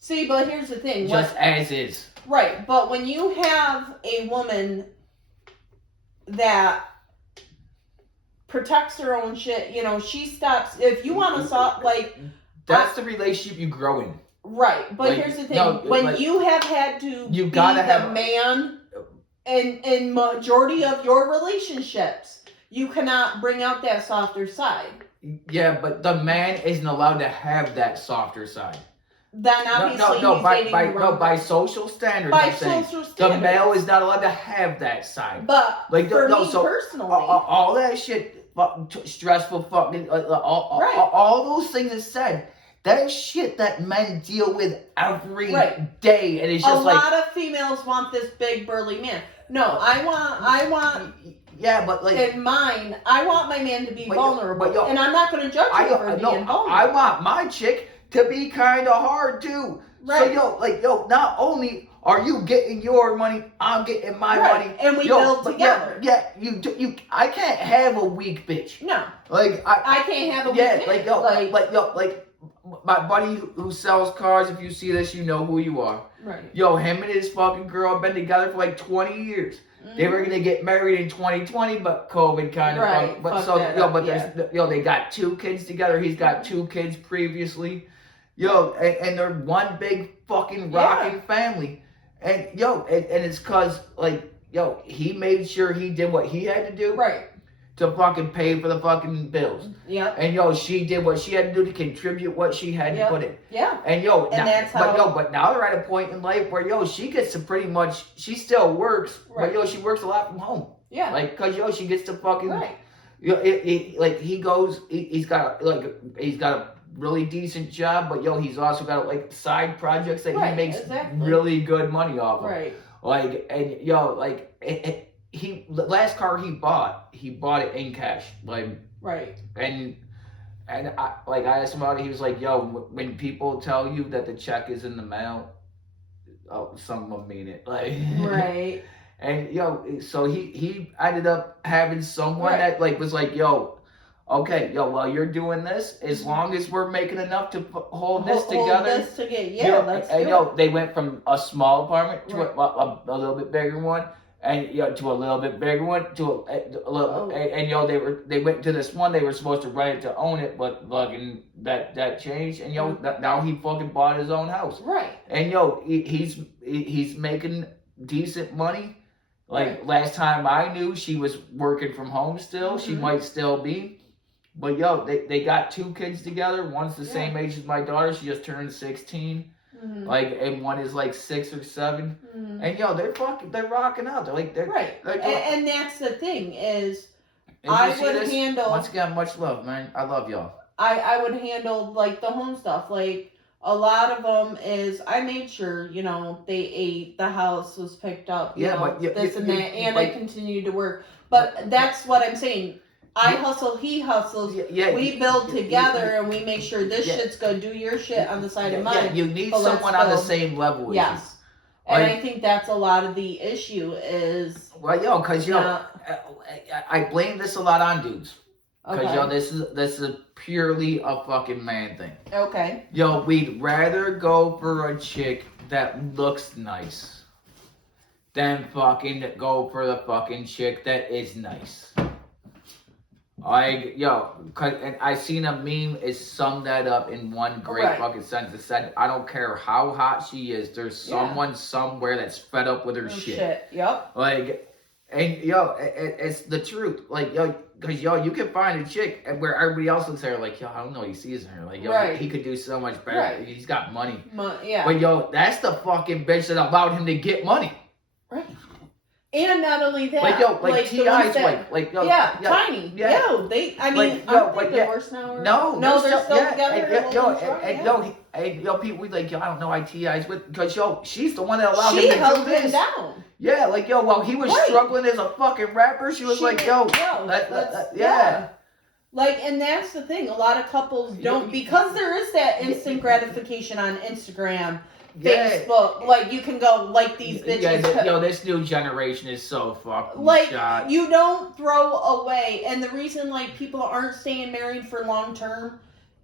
See, but here's the thing. just as is. Right, but when you have a woman that protects her own shit, you know, she stops. If you want to stop, like, That's the relationship you grow in. right. But Like, here's the thing: no, when like, you have had to you be gotta the have- man in majority of your relationships, you cannot bring out that softer side. Yeah, but the man isn't allowed to have that softer side. Then obviously No, he's by dating the wrong by person. social standards. By I'm saying social the standards. male is not allowed to have that side. But Like, for no, me so, personally, all that shit, stressful, fucking, Right. all those things is said. That is shit that men deal with every Right. day, and it's a just like, lot of females want this big burly man. No, I want yeah, but like, in mine, I want my man to be But vulnerable, yo, and I'm not going to judge I you for being vulnerable. I want my chick to be kind of hard too. Right. So not only are you getting your money, I'm getting my Right. money, And we yo, build but together. Yeah, you. I can't have a weak bitch. No, Like I can't have a yeah, weak like man. like my buddy who sells cars. If you see this, you know who you are. Right. Yo, him and his fucking girl have been together for like 20 years. They were gonna get married in 2020, but COVID kind of. Right, But fucked so that yo, up, but yeah. there's they got 2 kids together. He's got 2 kids previously. Yo, and they're one big fucking rocking family. And yo, and it's cause like yo, he made sure he did what he had to do Right. to fucking pay for the fucking bills. Yep. And yo, she did what she had to do to contribute what she had Yep. to put in. Yeah. And yo, And that's how- but now they're at a point in life where yo, she gets to pretty much, she still works, Right. but yo, she works a lot from home. Yeah. Like, cause yo, she gets to fucking, Right. yo, like he goes, he's got a really decent job, but yo, he's also got like side projects that Right, he makes exactly. really good money off of. Right. Like, and yo, like the last car he bought it in cash, like. Right. And I asked him about it. He was like, "Yo, when people tell you that the check is in the mail, oh, some of them mean it." Like, Right. And yo, so he ended up having someone Right. that like was like, "Yo, okay, yo, while you're doing this, as long as we're making enough to hold this together." This together. Yeah. Let's and do yo, it. they went from a small apartment to Right. a little bit bigger one. And to a little bit bigger one, to a little, Oh. and yo, they went to this one. They were supposed to rent it to own it, but fucking that changed. And yo, now he fucking bought his own house. Right. And yo, he's making decent money. Like Right. last time I knew, she was working from home still. She Mhm. might still be, but yo, they got 2 kids together. One's the Yeah. same age as my daughter. She just turned 16. Mhm. Like, and one is like 6 or 7. Mhm. And yo, they're rocking out. They're Right. They're, And that's the thing is, if you I see would this, handle. Once again, much love, man. I love y'all. I would handle like the home stuff. Like a lot of them is I made sure they ate, the house was picked up, Yeah, but this and that, and like- I continued to work. But that's what I'm saying. I hustle, he hustles. Yeah, We build together and we make sure this Yeah. shit's good. Do your shit on the side of Yeah, mine. you need but let's someone on the build. same level as Yes. And Like- I think that's a lot of the issue is. you. Well, yo, cause I blame this a lot on dudes. Cause Okay. yo, this is purely a fucking man thing. Okay. Yo, we'd rather go for a chick that looks nice than fucking go for the fucking chick that is nice. And I seen a meme is summed that up in one great Right. fucking sentence. It said, I don't care how hot she is, there's Yeah. someone somewhere that's fed up with her Oh, shit. Yep. Like, and it's the truth. Like, because you can find a chick where everybody else looks at her like, I don't know, he sees her. Like, Right. he could do so much better. Right. He's got money. Yeah. But that's the fucking bitch that allowed him to get money. Right. And not only that, Like yo, like the ones TI's that, like yo, tiny. yeah. Yo, they. I mean, Like, yo, aren't they like, yeah. divorced now? Or? No, no, they're still yeah, together. and, yo, holding strong, yeah. yo, people, we like, yo, I don't know why TI's with, because yo, she's the one that allowed She him to do held him this. down. Yeah, like yo, while he was Right. struggling as a fucking rapper, she was like, yo, yeah. Like, and that's the thing. A lot of couples don't, because there is that instant gratification on Instagram, Yeah. Facebook. Like, you can go like these bitches. Yeah, yo, this new generation is so fucking like shot. you don't throw away, and the reason like people aren't staying married for long term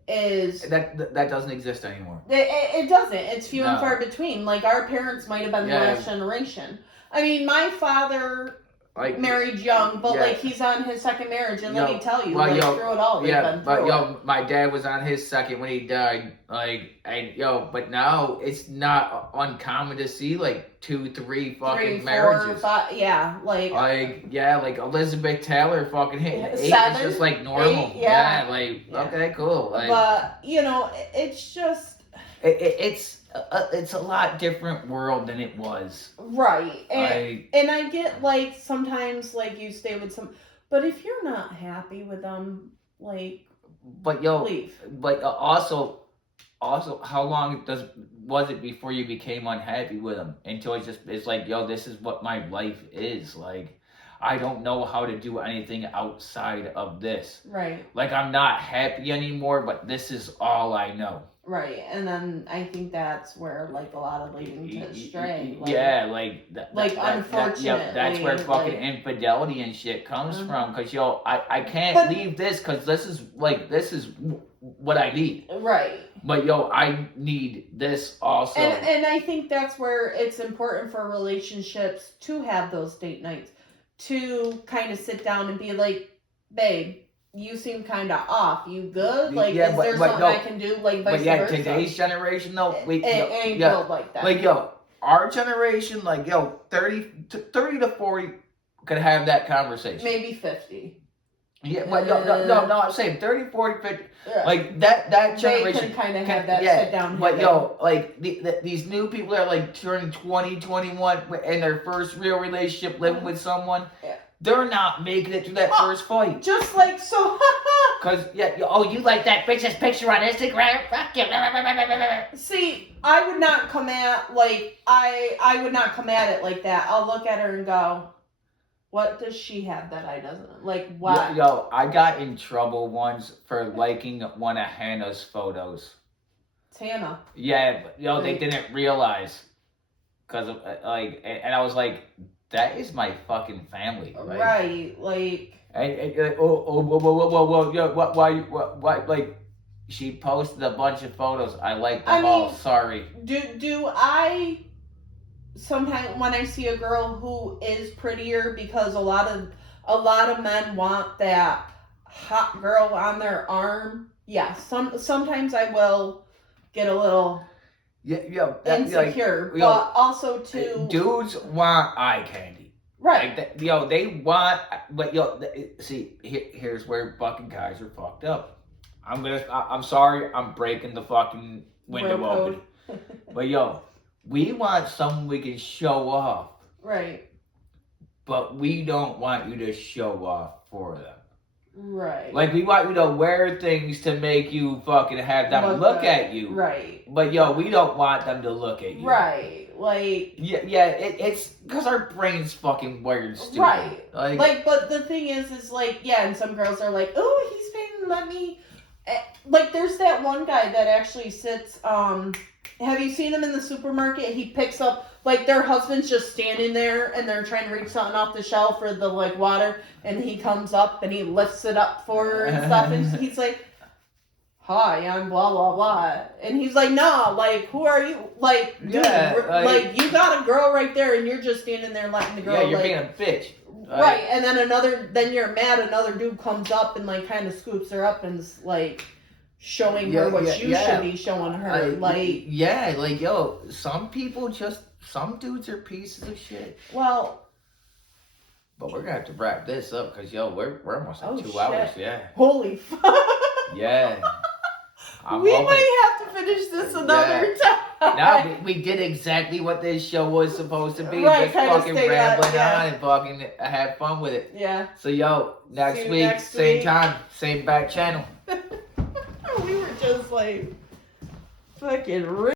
is that doesn't exist anymore. it doesn't. It's few and No. far between. Like our parents might have been the last generation. I mean, my father Like married young, but yeah. like he's on his second marriage, and let Yo, me tell you, well, like yo, through it all, they've yeah, been but through yo, my dad was on his second when he died. Like, and yo, but now it's not uncommon to see like 2, 3 fucking 3, 4, marriages. 5, yeah, like Like Elizabeth Taylor fucking hit 8. 7, It's just like normal. 8, yeah. Like okay, cool. Like, but you know, it's just it's a lot different world than it was. right, and Like, I get like sometimes like you stay with some, but if you're not happy with them, like but yo, leave. but also, how long was it before you became unhappy with them? Until it's like, yo, this is what my life is. Like, I don't know how to do anything outside of this. Right. Like, I'm not happy anymore, but this is all I know. Right, and then I think that's where like a lot of leading to stray. Like, yeah, unfortunately, that's where fucking like, infidelity and shit comes Mhm. from. Cause yo, I can't But- leave this, cause this is what I need. Right. But yo, I need this also. And I think that's where it's important for relationships to have those date nights, to kind of sit down and be like, babe, you seem kind of off. You good? Like, Yeah, is but- there but something no, I can do? Like, vice But yeah, versa. today's generation though, It ain't yeah, built like that. like yo, our generation, like yo, 30 to 40 could have that conversation. Maybe 50. Yeah, but no, I'm saying 30, 40, 50, Yeah. like that They generation. can kind of have that yeah, sit down. but yo, like these new people that are like turning 20, 21 in their first real relationship, living with someone, Yeah. they're not making it through that Oh. first fight. Just like so. Cause you like that bitch's picture on Instagram? Fuck you. See, I would not come at like I would not come at it like that. I'll look at her and go, what does she have that I doesn't? Like what? Yo, I got in trouble once for liking one of Hannah's photos. Tana. Yeah, but, they Right. didn't realize. Cause of, and I was like, that is my fucking family. Like, Right. Like whoa, yo, why, like, she posted a bunch of photos. I like them I all. mean, Sorry. do I sometimes when I see a girl who is prettier, because a lot of men want that hot girl on their arm. Yeah, sometimes I will get a little insecure, like, but also too dudes want eye candy. right. Like, they want, but see, here's where fucking guys are fucked up. I'm sorry, I'm breaking the fucking window Bro open. But we want someone we can show off, Right. but we don't want you to show off for them. Right. Like, we want you to wear things to make you fucking have them look at you. Right. But we don't want them to look at you. Right. Like It's because our brain's fucking wired stupid. Right. Like, but the thing is like, yeah, and some girls are like, oh, he's been let me like there's that one guy that actually sits have you seen him in the supermarket? He picks up, like, their husband's just standing there and they're trying to reach something off the shelf for the like water, and he comes up and he lifts it up for her and stuff, and he's like, hi, I'm blah blah blah, and he's like, no, like, who are you? Like, dude, Yeah, like, you got a girl right there and you're just standing there letting the girl, yeah, you're like, being a bitch. right, and then you're mad, another dude comes up and like kind of scoops her up and is like showing her what you should be showing her. Some dudes are pieces of shit. Well, But we're gonna have to wrap this up because we're almost at 2 shit. hours. Yeah, holy fuck. yeah. We might have to finish this another time. No, we did exactly what this show was supposed to be. Right, Just kinda fucking stay rambling on, yeah. on and fucking have fun with it. Yeah. So, yo, next See you week, next same week. time, same back channel. We were just like fucking